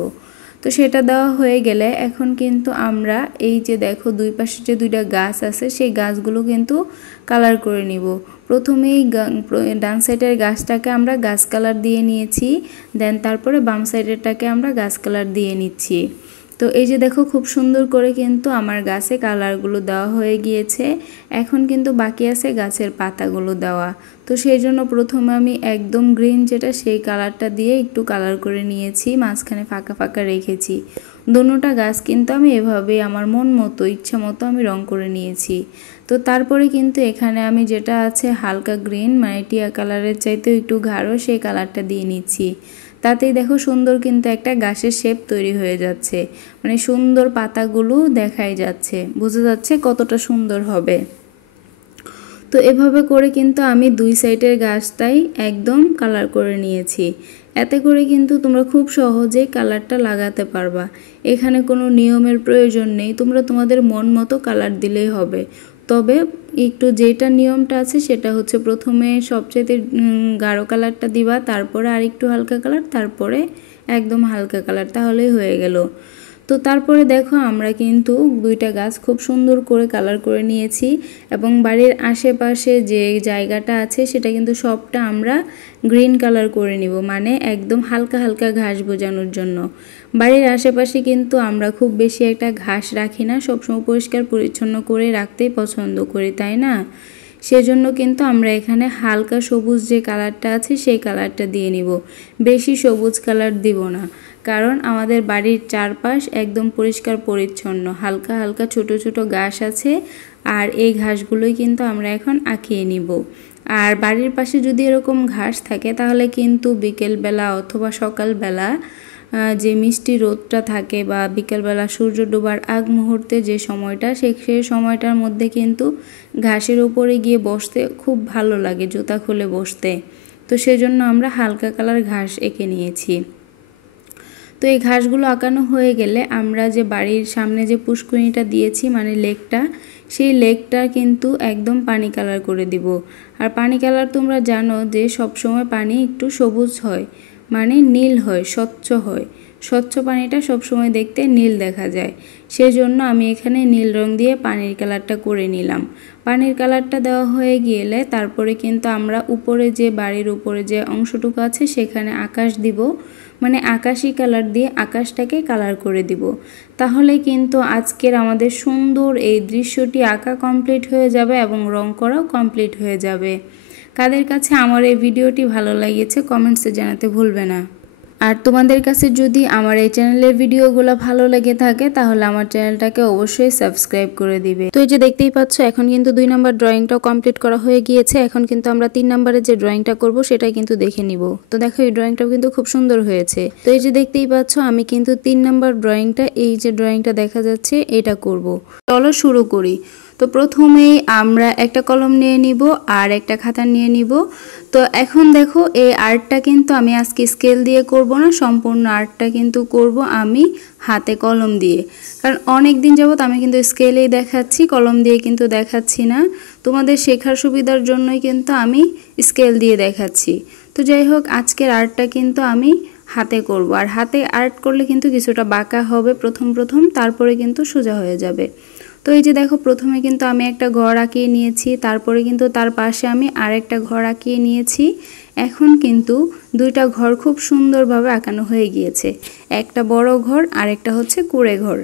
তো সেটা দেওয়া হয়ে গেলে এখন কিন্তু আমরা এই যে দেখো দুই পাশে যে দুইটা গাছ আছে সেই গাছগুলো কিন্তু কালার করে নিব। প্রথমেই ডান সাইডের গাছটাকে আমরা গাছ কালার দিয়ে নিয়েছি, দেন তারপরে বাম সাইডেরটাকে আমরা গাছ কালার দিয়ে নিচ্ছি। তো এই যে দেখো খুব সুন্দর করে কিন্তু আমার গাছে কালারগুলো দেওয়া হয়ে গিয়েছে। এখন কিন্তু বাকি আছে গাছের পাতাগুলো দেওয়া। তো সেই জন্য প্রথমে আমি একদম গ্রিন যেটা সেই কালারটা দিয়ে একটু কালার করে নিয়েছি, মাঝখানে ফাঁকা ফাঁকা রেখেছি। দোনোটা গাছ কিন্তু আমি এভাবেই আমার মন মতো ইচ্ছা মতো আমি রং করে নিয়েছি। তো তারপরে কিন্তু এখানে আমি যেটা আছে হালকা গ্রিন, মানে টিয়া কালারের চাইতেও একটু গাঢ়, সেই কালারটা দিয়ে নিচ্ছি। তাতেই দেখো সুন্দর কিন্তু একটা গাছের শেপ তৈরি হয়ে যাচ্ছে, মানে সুন্দর পাতাগুলো দেখাই যাচ্ছে, বোঝা যাচ্ছে কতটা সুন্দর হবে। তো এভাবে করে কিন্তু আমি দুই সাইডের গাছটাই একদম কালার করে নিয়েছি। এতে করে কিন্তু তোমরা খুব সহজেই কালারটা লাগাতে পারবা। এখানে কোনো নিয়মের প্রয়োজন নেই, তোমরা তোমাদের মন মতো কালার দিলেই হবে। তবে একটু যেটা নিয়মটা আছে সেটা হচ্ছে প্রথমে সবচেয়ে গাঢ় কালারটা দিবা, তারপরে আর একটু হালকা কালার, তারপরে একদম হালকা কালার, তাহলেই হয়ে গেল। তো তারপরে দেখো আমরা কিন্তু দুইটা গাছ খুব সুন্দর করে কালার করে নিয়েছি এবং বাড়ির আশেপাশে যে জায়গাটা আছে সেটা কিন্তু সবটা আমরা গ্রিন কালার করে নিব, মানে একদম হালকা হালকা ঘাস বোঝানোর জন্য। বাড়ির আশেপাশে কিন্তু আমরা খুব বেশি একটা ঘাস রাখি না, সবসময় পরিষ্কার পরিচ্ছন্ন করে রাখতেই পছন্দ করি, তাই না? সেজন্য কিন্তু আমরা এখানে হালকা সবুজ যে কালারটা আছে সেই কালারটা দিয়ে নিব, বেশি সবুজ কালার দিব না, কারণ আমাদের বাড়ির চারপাশ একদম পরিষ্কার পরিচ্ছন্ন, হালকা হালকা ছোট ছোট ঘাস আছে, আর এই ঘাসগুলোই কিন্তু আমরা এখন আঁকিয়ে নিব। আর বাড়ির পাশে যদি এরকম ঘাস থাকে তাহলে কিন্তু বিকেলবেলা অথবা সকালবেলা যে মিষ্টি রোদটা থাকে বা বিকেলবেলা সূর্য ডোবার আগ মুহূর্তে যে সময়টা, সেই সময়টার মধ্যে কিন্তু ঘাসের উপরে গিয়ে বসতে খুব ভালো লাগে, জুতা খুলে বসতে। তো সেজন্য আমরা হালকা কালার ঘাস এঁকে নিয়েছি। তো এই ঘাসগুলো আঁকানো হয়ে গেলে আমরা যে বাড়ির সামনে যে পুষ্করিণীটা দিয়েছি মানে লেকটা, সেই লেকটা কিন্তু একদম পানি কালার করে দিব। আর পানি কালার তোমরা জানো যে সবসময় পানি একটু সবুজ হয়, মানে নীল হয়, স্বচ্ছ হয়। স্বচ্ছ পানিটা সবসময় দেখতে নীল দেখা যায়, সেজন্য আমি এখানে নীল রং দিয়ে পানির কালারটা করে নিলাম। পানির কালারটা দেওয়া হয়ে গেলে তারপরে কিন্তু আমরা উপরে যে বাড়ির উপরে যে অংশটুকু আছে সেখানে আকাশ দিব, মানে আকাশি কালার দিয়ে আকাশটাকে কালার করে দিব। তাহলে কিন্তু আজকের আমাদের সুন্দর এই দৃশ্যটি আঁকা কমপ্লিট হয়ে যাবে এবং রং করাও কমপ্লিট হয়ে যাবে। কাদের কাছে আমার এই ভিডিওটি ভালো লেগেছে কমেন্টসে জানাতে ভুলবে না। আর তোমাদের কাছে যদি আমার এই চ্যানেলের ভিডিওগুলো ভালো লেগে থাকে তাহলে আমার চ্যানেলটাকে অবশ্যই সাবস্ক্রাইব করে দিবে। তো এই যে দেখতেই পাচ্ছ এখন কিন্তু 2 নাম্বার ড্রয়িংটাও কমপ্লিট করা হয়ে গিয়েছে। এখন কিন্তু আমরা 3 নাম্বারে যে ড্রয়িংটা করব সেটাই কিন্তু দেখে নিব। তো দেখো এই ড্রয়িংটাও কিন্তু খুব সুন্দর হয়েছে। তো এই যে দেখতেই পাচ্ছ আমি কিন্তু 3 নাম্বার ড্রয়িংটা, এই যে ড্রয়িংটা দেখা যাচ্ছে এটা করব। চলো শুরু করি। তো প্রথমেই আমরা একটা কলম নিয়ে নিব আর একটা খাতা নিয়ে নিব। তো এখন দেখো এই আর্টটা কিন্তু আমি আজকে স্কেল দিয়ে করব না, সম্পূর্ণ আর্টটা কিন্তু করব আমি হাতে কলম দিয়ে, কারণ অনেক দিন যাবত আমি কিন্তু স্কেলেই দেখাচ্ছি, কলম দিয়ে কিন্তু দেখাচ্ছি না। তোমাদের শেখার সুবিধার জন্যই কিন্তু আমি স্কেল দিয়ে দেখাচ্ছি। তো যাই হোক আজকের আর্টটা কিন্তু আমি হাতে করব, আর হাতে আর্ট করলে কিন্তু কিছুটা বাঁকা হবে প্রথম তারপরে কিন্তু সোজা হয়ে যাবে। তো এই যে দেখো প্রথমে কিন্তু আমি একটা ঘর আঁকিয়ে নিয়েছি, তারপরে কিন্তু তার পাশে আমি আরেকটা ঘর আঁকিয়ে নিয়েছি। এখন কিন্তু দুইটা ঘর খুব সুন্দরভাবে আঁকানো হয়ে গিয়েছে, একটা বড় ঘর আর একটা হচ্ছে কুঁড়ে ঘর।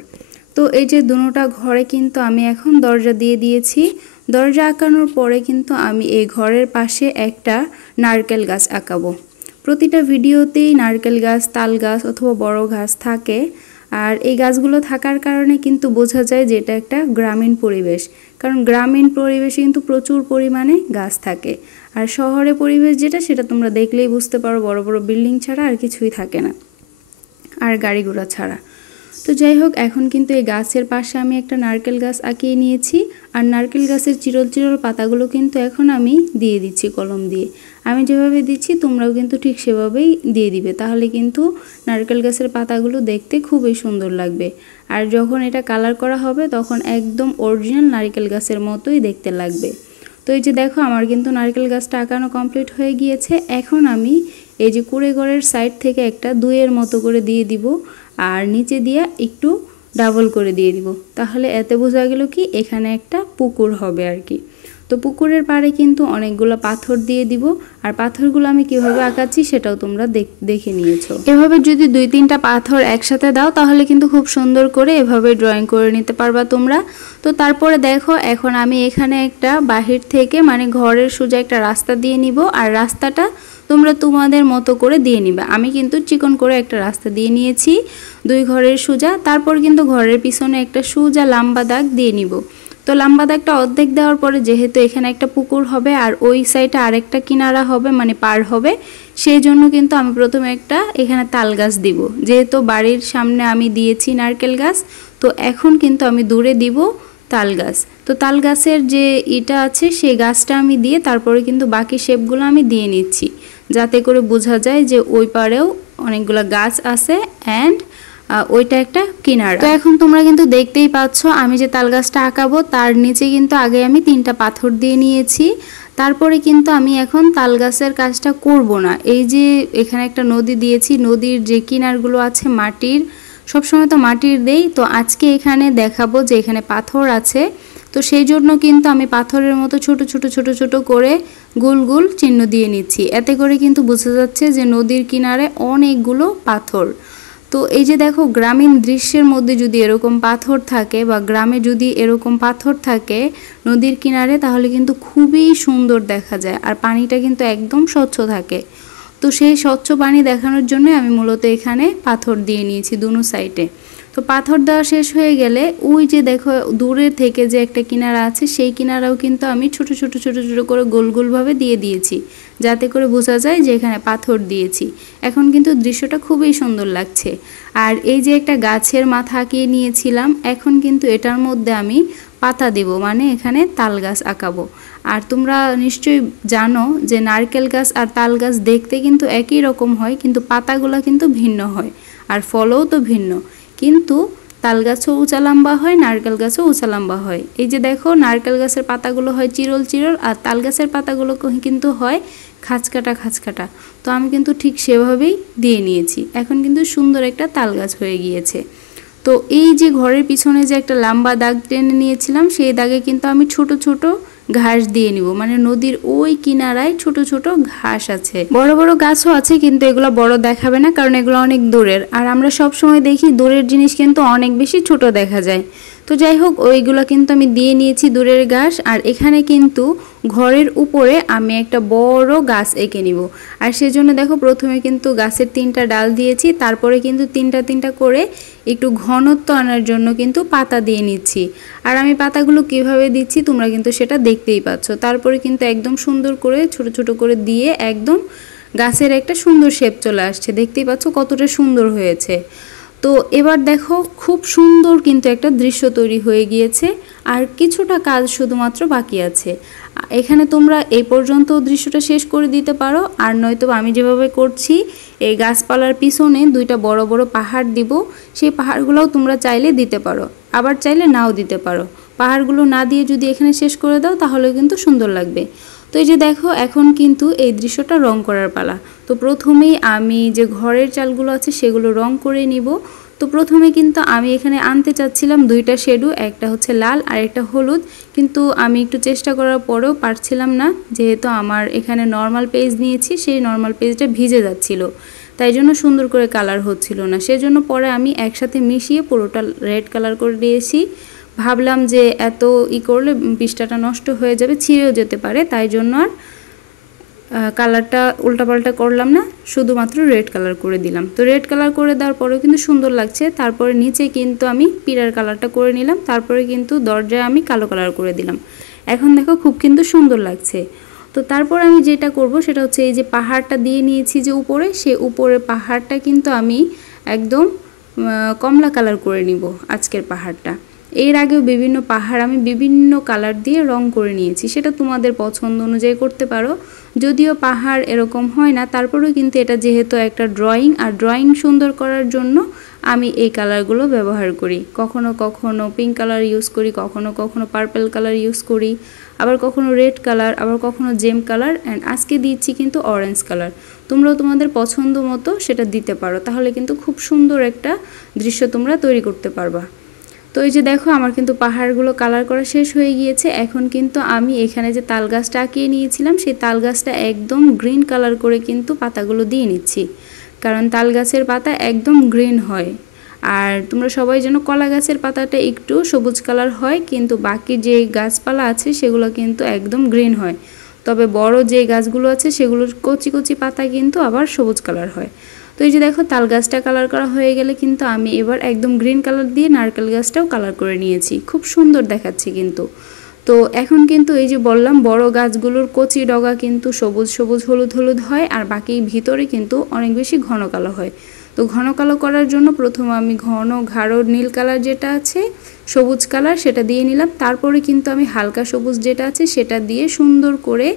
তো এই যে দুটোটা ঘরে কিন্তু আমি এখন দরজা দিয়ে দিয়েছি। দরজা আঁকানোর পরে কিন্তু আমি এই ঘরের পাশে একটা নারকেল গাছ আঁকাবো। প্রতিটা ভিডিওতেই নারকেল গাছ, তাল গাছ অথবা বড় গাছ থাকে, আর এই গাছগুলো থাকার কারণে কিন্তু বোঝা যায় যে এটা একটা গ্রামীণ পরিবেশ, কারণ গ্রামীণ পরিবেশে কিন্তু প্রচুর পরিমাণে গাছ থাকে। আর শহরে পরিবেশ যেটা সেটা তোমরা দেখলেই বুঝতে পারো, বড় বড় বিল্ডিং ছাড়া আর কিছুই থাকে না, আর গাড়ি ঘোড়া ছাড়া। তো যাই হোক এখন কিন্তু এই গাছের পাশে আমি একটা নারকেল গাছ আঁকিয়ে নিয়েছি, আর নারকেল গাছের চিরল চিরল পাতাগুলো কিন্তু এখন আমি দিয়ে দিচ্ছি কলম দিয়ে। আমি যেভাবে দিচ্ছি তোমরাও কিন্তু ঠিক সেভাবেই দিয়ে দিবে, তাহলে কিন্তু নারকেল গাছের পাতাগুলো দেখতে খুবই সুন্দর লাগবে। আর যখন এটা কালার করা হবে তখন একদম অরিজিনাল নারকেল গাছের মতোই দেখতে লাগবে। তো এই যে দেখো আমার কিন্তু নারকেল গাছটা আঁকানো কমপ্লিট হয়ে গিয়েছে। এখন আমি এই যে কুঁড়ে ঘরের সাইড থেকে একটা 2-এর মতো করে দিয়ে দিব, আর নিচে দিয়ে একটু ডাবল করে দিয়ে দিব, তাহলে এতে বোঝা গেল কি এখানে একটা পুকুর হবে আর কি। তো পুকুরের পাড়ে কিন্তু অনেকগুলো পাথর দিয়ে দিব, আর পাথরগুলো আমি কিভাবে আঁকাচ্ছি সেটাও তোমরা দেখে নিয়েছো। এভাবে যদি 2-3টা পাথর একসাথে দাও তাহলে কিন্তু খুব সুন্দর করে এভাবে ড্রয়িং করে নিতে পারবা তোমরা। তো তারপরে দেখো এখন আমি এখানে একটা বাহির থেকে মানে ঘরের সোজা একটা রাস্তা দিয়ে নিব, আর রাস্তাটা তোমরা তোমাদের মতো করে দিয়ে নিবা। আমি কিন্তু চিকন করে একটা রাস্তা দিয়ে নিয়েছি 2 ঘরের সোজা। তারপর কিন্তু ঘরের পিছনে একটা সোজা লম্বা দাগ দিয়ে নিব। তো লম্বা দাগটা অর্ধেক দেওয়ার পরে যেহেতু এখানে একটা পুকুর হবে আর ওই সাইডে আরেকটা কিনারা হবে মানে পার হবে, সেই জন্য কিন্তু আমি প্রথমে একটা এখানে তাল গাছ দিব। যেহেতু বাড়ির সামনে আমি দিয়েছি নারকেল গাছ, তো এখন কিন্তু আমি দূরে দিব তাল গাছ। তো তাল গাছের যে ইটা আছে সেই গাছটা আমি দিয়ে তারপরে কিন্তু বাকি শেপগুলো আমি দিয়ে নিচ্ছি, যাতে করে বোঝা যায় যে ওই পারেও অনেকগুলো গাছ আছে অ্যান্ড ওইটা একটা কিনারা। তো এখন তোমরা কিন্তু দেখতেই পাচ্ছ আমি যে তাল গাছটা আঁকাবো তার নিচে কিন্তু আগে আমি 3টা পাথর দিয়ে নিয়েছি। তারপরে কিন্তু আমি এখন তাল গাছের কাজটা করব না। এই যে এখানে একটা নদী দিয়েছি, নদীর যে কিনারগুলো আছে মাটির, সবসময় তো মাটির দেই, তো আজকে এখানে দেখাবো যে এখানে পাথর আছে। তো সেই জন্য কিন্তু আমি পাথরের মতো ছোট ছোট ছোট ছোট করে গোল গোল চিহ্ন দিয়ে নিচ্ছি। এতে করে কিন্তু বোঝা যাচ্ছে যে নদীর কিনারে অনেকগুলো পাথর। তো এই যে দেখো গ্রামীণ দৃশ্যের মধ্যে যদি এরকম পাথর থাকে বা গ্রামে যদি এরকম পাথর থাকে নদীর কিনারে, তাহলে কিন্তু খুবই সুন্দর দেখা যায় আর পানিটা কিন্তু একদম স্বচ্ছ থাকে। তো সেই স্বচ্ছ পানি দেখানোর জন্য আমি মূলত এখানে পাথর দিয়ে নিয়েছি দুনো সাইডে। তো পাথর দেওয়া শেষ হয়ে গেলে ওই যে দেখো দূরের থেকে যে একটা কিনারা আছে সেই কিনারাও কিন্তু আমি ছোট ছোট ছোট ছোট করে গোল গোলভাবে দিয়ে দিয়েছি, যাতে করে বোঝা যায় যে এখানে পাথর দিয়েছি। এখন কিন্তু দৃশ্যটা খুবই সুন্দর লাগছে। আর এই যে একটা গাছের মাথা আঁকিয়ে নিয়েছিলাম, এখন কিন্তু এটার মধ্যে আমি পাতা দেব, মানে এখানে তাল গাছ আঁকাবো। আর তোমরা নিশ্চয়ই জানো যে নারকেল গাছ আর তাল গাছ দেখতে কিন্তু একই রকম হয়, কিন্তু পাতাগুলো কিন্তু ভিন্ন হয় আর ফলও তো ভিন্ন। কিন্তু তাল গাছও উঁচা লম্বা হয়, নারকেল গাছও উঁচা লম্বা হয়। এই যে দেখো নারকেল গাছের পাতাগুলো হয় চিরল চিরল আর তাল গাছের পাতাগুলো কিন্তু হয় খাঁচকাটা খাঁচকাটা। তো আমি কিন্তু ঠিক সেভাবেই দিয়ে নিয়েছি। এখন কিন্তু সুন্দর একটা তাল গাছ হয়ে গিয়েছে। তো এই যে ঘরের পিছনে যে একটা লম্বা দাগ টেনে নিয়েছিলাম সেই দাগে কিন্তু আমি ছোট ছোট ঘাস দিয়ে নিব, মানে নদীর ওই কিনারায় ছোট ছোট ঘাস আছে, বড় বড় গাছও আছে কিন্তু এগুলো বড় দেখাবে না কারণ এগুলো অনেক দূরের। আর আমরা সব সময় দেখি দূরের জিনিস কিন্তু অনেক বেশি ছোট দেখা যায়। তো যাই হোক ওইগুলো কিন্তু আমি দিয়ে নিয়েছি দূরের ঘাস। আর এখানে কিন্তু ঘরের উপরে আমি একটা বড় গাছ এঁকে নিব। আর সেজন্য দেখো প্রথমে কিন্তু গাছের 3টা ডাল দিয়েছি, তারপরে কিন্তু 3টা করে একটু ঘনত্ব আনার জন্য কিন্তু পাতা দিয়ে নিচ্ছি। আর আমি পাতাগুলো কিভাবে দিচ্ছি তোমরা কিন্তু সেটা দেখতেই পাচ্ছ। তারপরে কিন্তু একদম সুন্দর করে ছোট ছোট করে দিয়ে একদম গাছের একটা সুন্দর শেপ চলে আসছে, দেখতেই পাচ্ছ কতটা সুন্দর হয়েছে। তো এবার দেখো খুব সুন্দর কিন্তু একটা দৃশ্য তৈরি হয়ে গিয়েছে আর কিছুটা কাজ শুধুমাত্র বাকি আছে। এখানে তোমরা এই পর্যন্ত দৃশ্যটা শেষ করে দিতে পারো, আর নয়তো আমি যেভাবে করছি এই গাছপালার পিছনে 2টা বড় বড় পাহাড় দিব, সেই পাহাড়গুলোও তোমরা চাইলে দিতে পারো, আবার চাইলে নাও দিতে পারো। পাহাড়গুলো না দিয়ে যদি এখানে শেষ করে দাও তাহলে কিন্তু সুন্দর লাগবে। তো এই যে দেখো এখন কিন্তু এই দৃশ্যটা রং করার পালা। তো প্রথমেই আমি যে ঘরের চালগুলো আছে সেগুলো রং করে নিব। তো প্রথমে কিন্তু আমি এখানে আনতে চাচ্ছিলাম 2টা শেডু, একটা হচ্ছে লাল আর একটা হলুদ, কিন্তু আমি একটু চেষ্টা করার পরেও পারছিলাম না, যেহেতু আমার এখানে নর্মাল পেজ নিয়েছি সেই নর্মাল পেজটা ভিজে যাচ্ছিল, তাই জন্য সুন্দর করে কালার হচ্ছিল না। সেজন্য পরে আমি একসাথে মিশিয়ে পুরোটা রেড কালার করে দিয়েছি। ভাবলাম যে এত করলে পৃষ্ঠাটা নষ্ট হয়ে যাবে, ছিঁড়েও যেতে পারে, তাই জন্য আর কালারটা উল্টাপাল্টা করলাম না, শুধুমাত্র রেড কালার করে দিলাম। তো রেড কালার করে দেওয়ার পরেও কিন্তু সুন্দর লাগছে। তারপরে নিচে কিন্তু আমি পিলার কালারটা করে নিলাম, তারপরে কিন্তু দরজায় আমি কালো কালার করে দিলাম। এখন দেখো খুব কিন্তু সুন্দর লাগছে। তো তারপর আমি যেটা করব সেটা হচ্ছে এই যে পাহাড়টা দিয়ে নিয়েছি যে উপরে, সে উপরে পাহাড়টা কিন্তু আমি একদম কমলা কালার করে নিব আজকের পাহাড়টা। এর আগেও বিভিন্ন পাহাড় আমি বিভিন্ন কালার দিয়ে রং করে নিয়েছি, সেটা তোমাদের পছন্দ অনুযায়ী করতে পারো। যদিও পাহাড় এরকম হয় না, তারপরেও কিন্তু এটা যেহেতু একটা ড্রয়িং, আর ড্রয়িং সুন্দর করার জন্য আমি এই কালারগুলো ব্যবহার করি। কখনো কখনো পিঙ্ক কালার ইউজ করি, কখনো কখনো পার্পল কালার ইউজ করি, আবার কখনো রেড কালার, আবার কখনো জেম কালার, অ্যান্ড আজকে দিচ্ছি কিন্তু অরেঞ্জ কালার। তোমরাও তোমাদের পছন্দ মতো সেটা দিতে পারো, তাহলে কিন্তু খুব সুন্দর একটা দৃশ্য তোমরা তৈরি করতে পারবা। তো এই যে দেখো আমার কিন্তু পাহাড়গুলো কালার করা শেষ হয়ে গিয়েছে। এখন কিন্তু আমি এখানে যে তাল গাছটা আঁকিয়ে নিয়েছিলাম সেই তাল গাছটা একদম গ্রিন কালার করে কিন্তু পাতাগুলো দিয়ে নিচ্ছি, কারণ তাল গাছের পাতা একদম গ্রিন হয়। আর তোমরা সবাই যেন কলা গাছের পাতাটা একটু সবুজ কালার হয়, কিন্তু বাকি যে গাছপালা আছে সেগুলো কিন্তু একদম গ্রিন হয়। তবে বড় যে গাছগুলো আছে সেগুলোর কচি কচি পাতা কিন্তু আবার সবুজ কালার হয়। তো এই যে দেখো তাল গাছটা কালার করা হয়ে গেলে কিন্তু আমি এবার একদম গ্রিন কালার দিয়ে নারকেল গাছটাও কালার করে নিয়েছি, খুব সুন্দর দেখাচ্ছে কিন্তু। তো এখন কিন্তু এই যে বললাম বড় গাছগুলোর কচি ডগা কিন্তু সবুজ সবুজ হলুদ হলুদ হয়, আর বাকি ভিতরে কিন্তু অনেক বেশি ঘন কালো হয়। তো ঘন কালো করার জন্য প্রথমে আমি ঘন গাঢ় নীল কালার যেটা আছে সবুজ কালার সেটা দিয়ে নিলাম, তারপরে কিন্তু আমি হালকা সবুজ যেটা আছে সেটা দিয়ে সুন্দর করে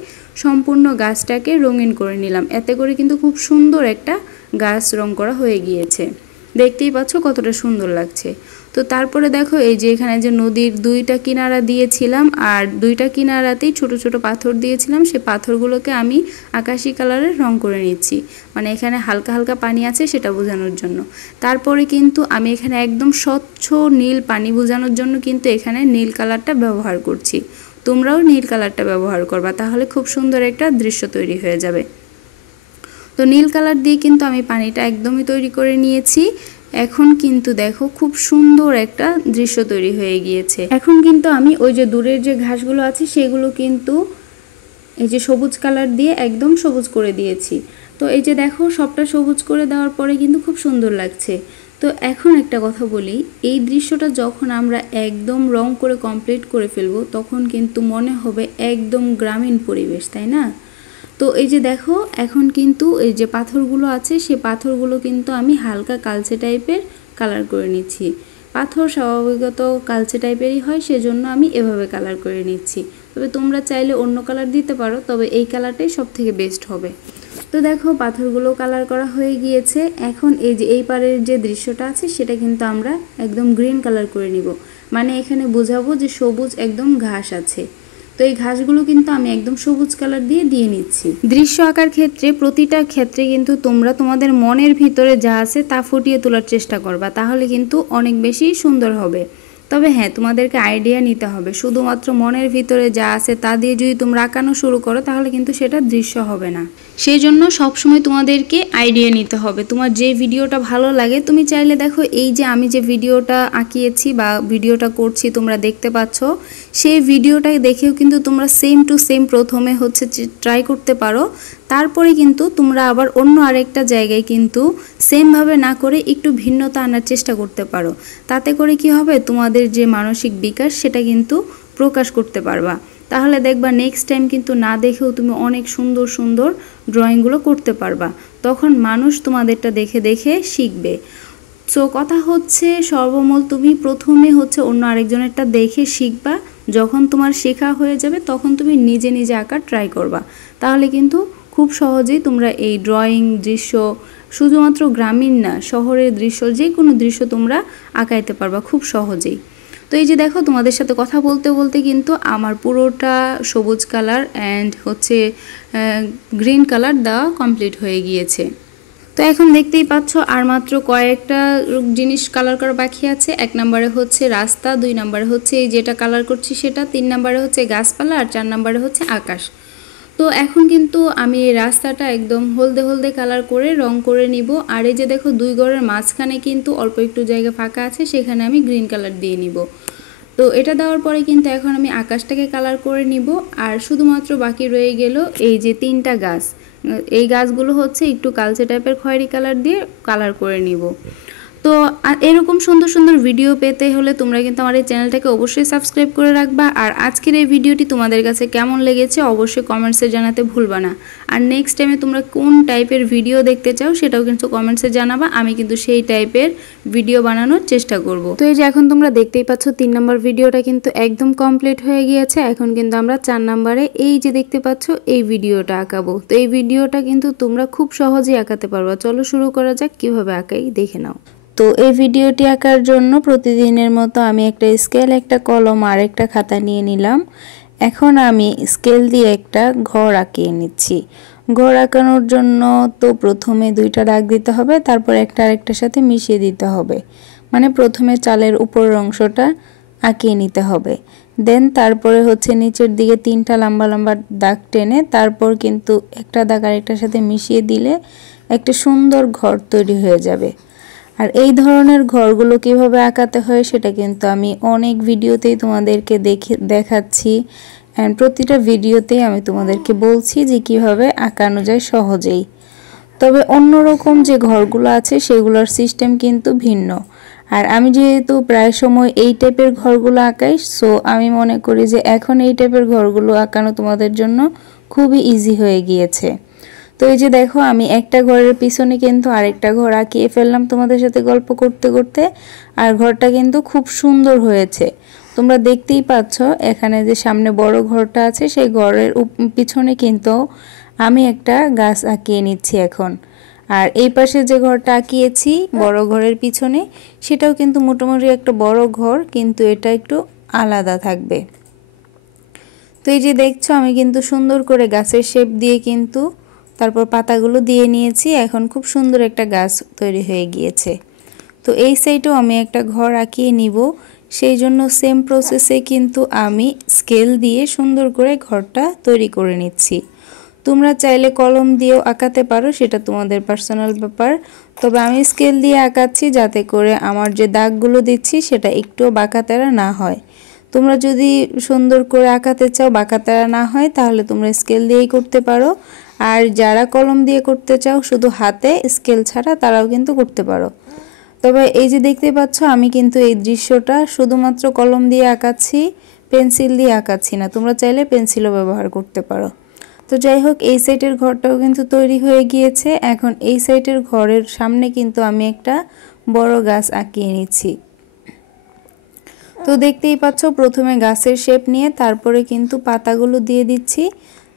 সম্পূর্ণ গাছটাকে রঙিন করে নিলাম। এতে করে কিন্তু খুব সুন্দর একটা গাছ রং করা হয়ে গিয়েছে। দেখতেই পাচ্ছ কতটা সুন্দর লাগছে। তো তারপরে দেখো এই যে এখানে যে নদীর দুইটা কিনারা দিয়েছিলাম আর দুইটা কিনারাতেই ছোট ছোট পাথর দিয়েছিলাম, সেই পাথরগুলোকে আমি আকাশি কালারের রং করে নিচ্ছি, মানে এখানে হালকা হালকা পানি আছে সেটা বোঝানোর জন্য। তারপরে কিন্তু আমি এখানে একদম স্বচ্ছ নীল পানি বোঝানোর জন্য কিন্তু এখানে নীল কালারটা ব্যবহার করছি। তোমরাও নীল কালারটা ব্যবহার করবা, তাহলে খুব সুন্দর একটা দৃশ্য তৈরি হয়ে যাবে। তো নীল কালার দিয়ে কিন্তু আমি পানিটা একদমই তৈরি করে নিয়েছি। এখন কিন্তু দেখো খুব সুন্দর একটা দৃশ্য তৈরি হয়ে গিয়েছে। এখন কিন্তু আমি ওই যে দূরের যে ঘাসগুলো আছে সেগুলো কিন্তু এই যে সবুজ কালার দিয়ে একদম সবুজ করে দিয়েছি। তো এই যে দেখো সবটা সবুজ করে দেওয়ার পরে কিন্তু খুব সুন্দর লাগছে। তো এখন একটা কথা বলি, এই দৃশ্যটা যখন আমরা একদম রং করে কমপ্লিট করে ফেলবো তখন কিন্তু মনে হবে একদম গ্রামীণ পরিবেশ, তাই না? তো এই যে দেখো এখন কিন্তু এই যে পাথরগুলো আছে সেই পাথরগুলো কিন্তু আমি হালকা কালচে টাইপের কালার করে নিচ্ছি। পাথর স্বাভাবিকত কালচে টাইপেরই হয়, সেজন্য আমি এভাবে কালার করে নিচ্ছি। তবে তোমরা চাইলে অন্য কালার দিতে পারো, তবে এই কালারটাই সব থেকে বেস্ট হবে। তো দেখো পাথরগুলো কালার করা হয়ে গিয়েছে। এখন এই যে এই পারের যে দৃশ্যটা আছে সেটা কিন্তু আমরা একদম গ্রিন কালার করে নিব, মানে এখানে বোঝাবো যে সবুজ একদম ঘাস আছে। তো এই ঘাসগুলো কিন্তু আমি একদম সবুজ কালার দিয়ে নিচ্ছি। দৃশ্য আঁকার ক্ষেত্রে প্রতিটা ক্ষেত্রে কিন্তু তোমরা তোমাদের মনের ভিতরে যা আছে তা ফুটিয়ে তোলার চেষ্টা করবা, তাহলে কিন্তু অনেক বেশি সুন্দর হবে। তবে হ্যাঁ, তোমাদেরকে আইডিয়া নিতে হবে। শুধুমাত্র মনের ভিতরে যা আছে তা দিয়ে যদি তোমরা আঁকানো শুরু করো তাহলে কিন্তু সেটা দৃশ্য হবে না। সেই জন্য সবসময় তোমাদেরকে আইডিয়া নিতে হবে। তোমার যে ভিডিওটা ভালো লাগে, তুমি চাইলে দেখো এই যে আমি যে ভিডিওটা আঁকিয়েছি বা ভিডিওটা করছি তোমরা দেখতে পাচ্ছ, সেই ভিডিওটা দেখেও কিন্তু তোমরা সেম টু সেম প্রথমে হচ্ছে ট্রাই করতে পারো। তারপরে কিন্তু তোমরা আবার অন্য আরেকটা জায়গায় কিন্তু সেমভাবে না করে একটু ভিন্নতা আনার চেষ্টা করতে পারো। তাতে করে কি হবে, তোমাদের যে মানসিক বিকাশ সেটা কিন্তু প্রকাশ করতে পারবা। তাহলে দেখবা নেক্সট টাইম কিন্তু না দেখেও তুমি অনেক সুন্দর সুন্দর ড্রয়িংগুলো করতে পারবা। তখন মানুষ তোমাদেরটা দেখে দেখে শিখবে। সো কথা হচ্ছে সর্বমূল তুমি প্রথমে হচ্ছে অন্য আরেকজনেরটা দেখে শিখবা। যখন তোমার শেখা হয়ে যাবে তখন তুমি নিজে নিজে আঁকা ট্রাই করবা। তাহলে কিন্তু খুব সহজেই তোমরা এই ড্রয়িং দৃশ্য, শুধুমাত্র গ্রামীণ না, শহরের দৃশ্য, যে কোনো দৃশ্য তোমরা আঁকাইতে পারবা খুব সহজেই। তো এই যে দেখো তোমাদের সাথে কথা বলতে বলতে কিন্তু আমার পুরোটা সবুজ কালার অ্যান্ড হচ্ছে গ্রিন কালার দেওয়া কমপ্লিট হয়ে গিয়েছে। তো এখন দেখতেই পাচ্ছ আর মাত্র কয়েকটা জিনিস কালার করা বাকি আছে। 1 নম্বরে হচ্ছে রাস্তা, 2 নম্বরে হচ্ছে এই যেটা কালার করছি সেটা, 3 নম্বরে হচ্ছে গাছপালা আর 4 নম্বরে হচ্ছে আকাশ। তো এখন কিন্তু আমি এই রাস্তাটা একদম হলদে হলদে কালার করে রং করে নিব। আর এই যে দেখো 2 ঘরের মাঝখানে কিন্তু অল্প একটু জায়গা ফাঁকা আছে, সেখানে আমি গ্রিন কালার দিয়ে নিব। তো এটা দেওয়ার পরে কিন্তু এখন আমি আকাশটাকে কালার করে নিব। আর শুধুমাত্র বাকি রয়ে গেল এই যে 3টা গাছ, এই গাছগুলো হচ্ছে একটু কালচে টাইপের খয়েরি কালার দিয়ে কালার করে নিব। তো এরকম সুন্দর সুন্দর ভিডিও পেতে হলে তোমরা কিন্তু আমার এই চ্যানেলটাকে অবশ্যই সাবস্ক্রাইব করে রাখবা। আর আজকের এই ভিডিওটি তোমাদের কাছে কেমন লেগেছে অবশ্যই কমেন্টসে জানাতে ভুলবা না। আর নেক্সট টাইমে তোমরা কোন টাইপের ভিডিও দেখতে চাও সেটাও কিন্তু কমেন্টসে জানাবা, আমি কিন্তু সেই টাইপের ভিডিও বানানোর চেষ্টা করব। তো এই যে এখন তোমরা দেখতেই পাচ্ছ 3 নম্বর ভিডিওটা কিন্তু একদম কমপ্লিট হয়ে গিয়েছে। এখন কিন্তু আমরা 4 নম্বরে এই যে দেখতে পাচ্ছ এই ভিডিওটা আঁকাবো। তো এই ভিডিওটা কিন্তু তোমরা খুব সহজেই আঁকাতে পারবা। চলো শুরু করা যাক, কিভাবে আঁকাই দেখে নাও। তো এই ভিডিওটি আঁকার জন্য প্রতিদিনের মতো আমি একটা স্কেল, একটা কলম আর একটা খাতা নিয়ে নিলাম। এখন আমি স্কেল দিয়ে একটা ঘর আঁকিয়ে নিচ্ছি। ঘর আঁকানোর জন্য তো প্রথমে 2টা দাগ দিতে হবে, তারপর একটা আরেকটার সাথে মিশিয়ে দিতে হবে। মানে প্রথমে চালের উপরের অংশটা আঁকিয়ে নিতে হবে, দেন তারপরে হচ্ছে নিচের দিকে 3টা লম্বা লম্বা দাগ টেনে তারপর কিন্তু একটা দাগ আরেকটার সাথে মিশিয়ে দিলে একটা সুন্দর ঘর তৈরি হয়ে যাবে। আর এই ধরনের ঘরগুলো কিভাবে আঁকাতে হয় সেটা কিন্তু আমি অনেক ভিডিওতেই তোমাদেরকে দেখাচ্ছি, অ্যান্ড প্রতিটা ভিডিওতেই আমি তোমাদেরকে বলছি যে কিভাবে আঁকানো যায় সহজেই। তবে অন্যরকম যে ঘরগুলো আছে সেগুলোর সিস্টেম কিন্তু ভিন্ন। আর আমি যেহেতু প্রায় সময় এই টাইপের ঘরগুলো আঁকাই, সো আমি মনে করি যে এখন এই টাইপের ঘরগুলো আঁকানো তোমাদের জন্য খুবই ইজি হয়ে গিয়েছে। তো এই যে দেখো আমি একটা ঘরের পিছনে কিন্তু আরেকটা ঘর আঁকিয়ে ফেললাম তোমাদের সাথে গল্প করতে করতে। আর ঘরটা কিন্তু খুব সুন্দর হয়েছে, তোমরা দেখতেই পাচ্ছ। এখানে যে সামনে বড় ঘরটা আছে সেই ঘরের পিছনে কিন্তু আমি একটা গাছ আঁকিয়ে নিচ্ছি এখন। আর এই পাশে যে ঘরটা আঁকিয়েছি বড় ঘরের পিছনে, সেটাও কিন্তু মোটামুটি একটা বড় ঘর, কিন্তু এটা একটু আলাদা থাকবে। তো এই যে দেখছো আমি কিন্তু সুন্দর করে গাছের শেপ দিয়ে কিন্তু তারপর পাতাগুলো দিয়ে নিয়েছি। এখন খুব সুন্দর একটা গাছ তৈরি হয়ে গিয়েছে। তো এই সাইডেও আমি একটা ঘর আঁকিয়ে নিব, সেই জন্য সেম প্রসেসে কিন্তু আমি স্কেল দিয়ে সুন্দর করে ঘরটা তৈরি করে নিচ্ছি। তোমরা চাইলে কলম দিয়েও আঁকাতে পারো, সেটা তোমাদের পার্সোনাল ব্যাপার। তবে আমি স্কেল দিয়ে আঁকাচ্ছি যাতে করে আমার যে দাগগুলো দিচ্ছি সেটা একটু বাঁকাতেরা না হয়। তোমরা যদি সুন্দর করে আঁকাতে চাও, বাঁকাতেরা না হয়, তাহলে তোমরা স্কেল দিয়েই করতে পারো। আর যারা কলম দিয়ে করতে চাও শুধু হাতে স্কেল ছাড়া, তারাও কিন্তু করতে পারো। তবে এই যে দেখতে পাচ্ছ আমি কিন্তু এই দৃশ্যটা শুধুমাত্র কলম দিয়ে আঁকাচ্ছি, পেন্সিল দিয়ে আঁকাচ্ছি না। তোমরা চাইলে পেন্সিলও ব্যবহার করতে পারো। তো যাই হোক, এই সাইডের ঘরটাও কিন্তু তৈরি হয়ে গিয়েছে। এখন এই সাইডের ঘরের সামনে কিন্তু আমি একটা বড় গাছ আঁকিয়ে নিচ্ছি। তো দেখতেই পাচ্ছ প্রথমে গাছের শেপ নিয়ে তারপরে কিন্তু পাতাগুলো দিয়ে দিচ্ছি,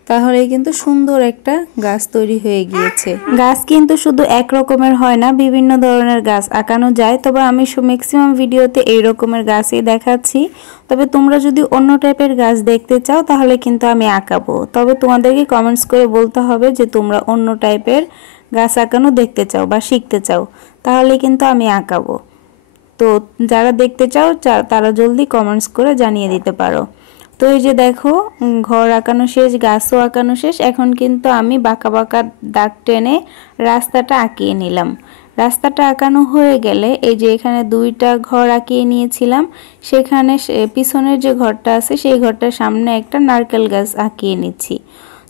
তাহলে কিন্তু সুন্দর একটা গাছ তৈরি হয়ে গিয়েছে। গাছ কিন্তু শুধু এক রকমের হয় না, বিভিন্ন ধরনের গাছ আঁকানো যায়। তবে আমি ম্যাক্সিমাম ভিডিওতে এই রকমের গাছই দেখাচ্ছি। তবে তোমরা যদি অন্য টাইপের গাছ দেখতে চাও তাহলে কিন্তু আমি আঁকাবো। তবে তোমাদেরকে কমেন্টস করে বলতে হবে যে তোমরা অন্য টাইপের গাছ আঁকানো দেখতে চাও বা শিখতে চাও, তাহলে কিন্তু আমি আঁকাবো। তো যারা দেখতে চাও তারা জলদি কমেন্টস করে জানিয়ে দিতে পারো। তো এই যে দেখো ঘর আঁকানো শেষ, গাছও আঁকানো শেষ। এখন কিন্তু আমি বাঁকা বাঁকা দাগ টেনে রাস্তাটা আঁকিয়ে নিলাম। রাস্তাটা আঁকানো হয়ে গেলে এই যে এখানে দুইটা ঘর আঁকিয়ে নিয়েছিলাম, সেখানে পিছনের যে ঘরটা আছে সেই ঘরটার সামনে একটা নারকেল গাছ আঁকিয়ে নিচ্ছি।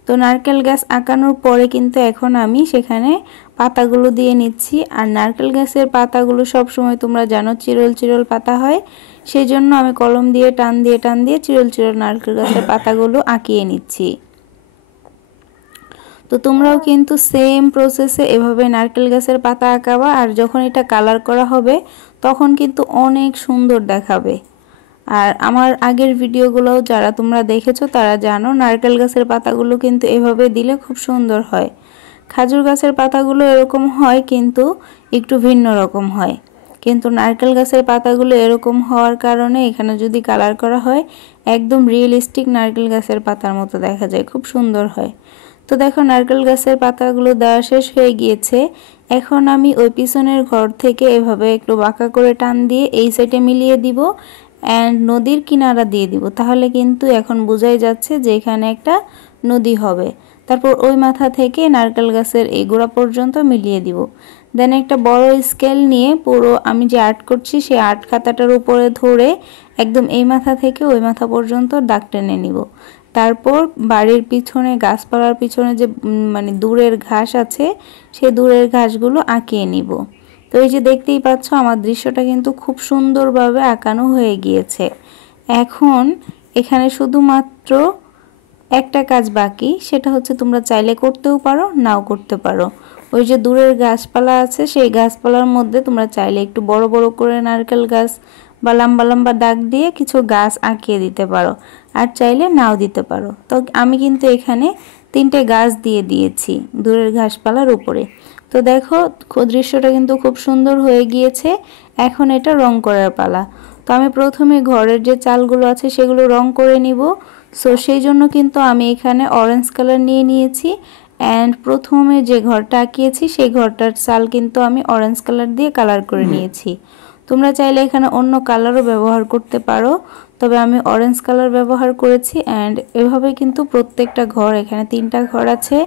তো নারকেল গাছ আঁকানোর পরে কিন্তু এখন আমি সেখানে পাতাগুলো দিয়ে নিচ্ছি। আর নারকেল গাছের পাতাগুলো সব সময় তোমরা জানো চিরল চিরল পাতা হয়, সেই জন্য আমি কলম দিয়ে টান দিয়ে চিরল চিরল নারকেল গাছের পাতাগুলো আঁকিয়ে নিচ্ছি। তো তোমরাও কিন্তু সেম প্রসেসে এভাবে নারকেল গাছের পাতা আঁকাবা। আর যখন এটা কালার করা হবে তখন কিন্তু অনেক সুন্দর দেখাবে। আর আমার আগের ভিডিওগুলোও যারা তোমরা দেখেছো তারা জানো নারকেল গাছের পাতাগুলো কিন্তু এভাবে দিলে খুব সুন্দর হয়। খেজুর গাছের পাতাগুলো এরকম হয় কিন্তু একটু ভিন্ন রকম হয়, কিন্তু নারকেল গাছের পাতাগুলো এরকম হওয়ার কারণে এখানে যদি কালার করা হয় একদম রিয়েলিস্টিক নারকেল গাছের পাতার মতো দেখা যায়, খুব সুন্দর হয়। তো দেখো নারকেল গাছের পাতাগুলো দেওয়া শেষ হয়ে গিয়েছে। এখন আমি ওই পিছনের ঘর থেকে এভাবে একটু বাঁকা করে টান দিয়ে এই সাইডে মিলিয়ে দিব অ্যান্ড নদীর কিনারা দিয়ে দিব, তাহলে কিন্তু এখন বোঝাই যাচ্ছে যে এখানে একটা নদী হবে। তারপর ওই মাথা থেকে নারকেল গাছের এই গোড়া পর্যন্ত মিলিয়ে দিব। দেন একটা বড় স্কেল নিয়ে পুরো আমি যে আর্ট করছি সেই আর্ট খাতাটার উপরে ধরে একদম এই মাথা থেকে ওই মাথা পর্যন্ত দাগ টেনে নিব। তারপর বাড়ির পিছনে গাছপালার পিছনে যে মানে দূরের ঘাস আছে সেই দূরের ঘাসগুলো আঁকিয়ে নিব। তো এই যে দেখতেই পাচ্ছ আমার দৃশ্যটা কিন্তু খুব সুন্দরভাবে আঁকানো হয়ে গিয়েছে। এখন এখানে শুধুমাত্র একটা কাজ বাকি, সেটা হচ্ছে তোমরা চাইলে করতেও পারো নাও করতে পারো। ওই যে দূরের গাছপালা আছে সেই গাছপালার মধ্যে তোমরা চাইলে একটু বড় বড় করে নারকেল গাছ বা লম্বা লম্বা দাগ দিয়ে কিছু গাছ আঁকিয়ে দিতে পারো, আর চাইলে নাও দিতে পারো। তো আমি কিন্তু এখানে 3টে গাছ দিয়ে দিয়েছি দূরের ঘাসপালার উপরে। তো দেখো দৃশ্যটা কিন্তু খুব সুন্দর হয়ে গিয়েছে। এখন এটা রং করার পালা। তো আমি প্রথমে ঘরের যে চালগুলো আছে সেগুলো রং করে নিব। সো সেই জন্য কিন্তু আমি এখানে অরেঞ্জ কালার নিয়ে নিয়েছি অ্যান্ড প্রথমে যে ঘরটা আঁকিয়েছি সেই ঘরটার চাল কিন্তু আমি অরেঞ্জ কালার দিয়ে কালার করে নিয়েছি। তোমরা চাইলে এখানে অন্য কালারও ব্যবহার করতে পারো, তবে আমি অরেঞ্জ কালার ব্যবহার করেছি। অ্যান্ড এভাবে কিন্তু প্রত্যেকটা ঘর, এখানে 3টা ঘর আছে,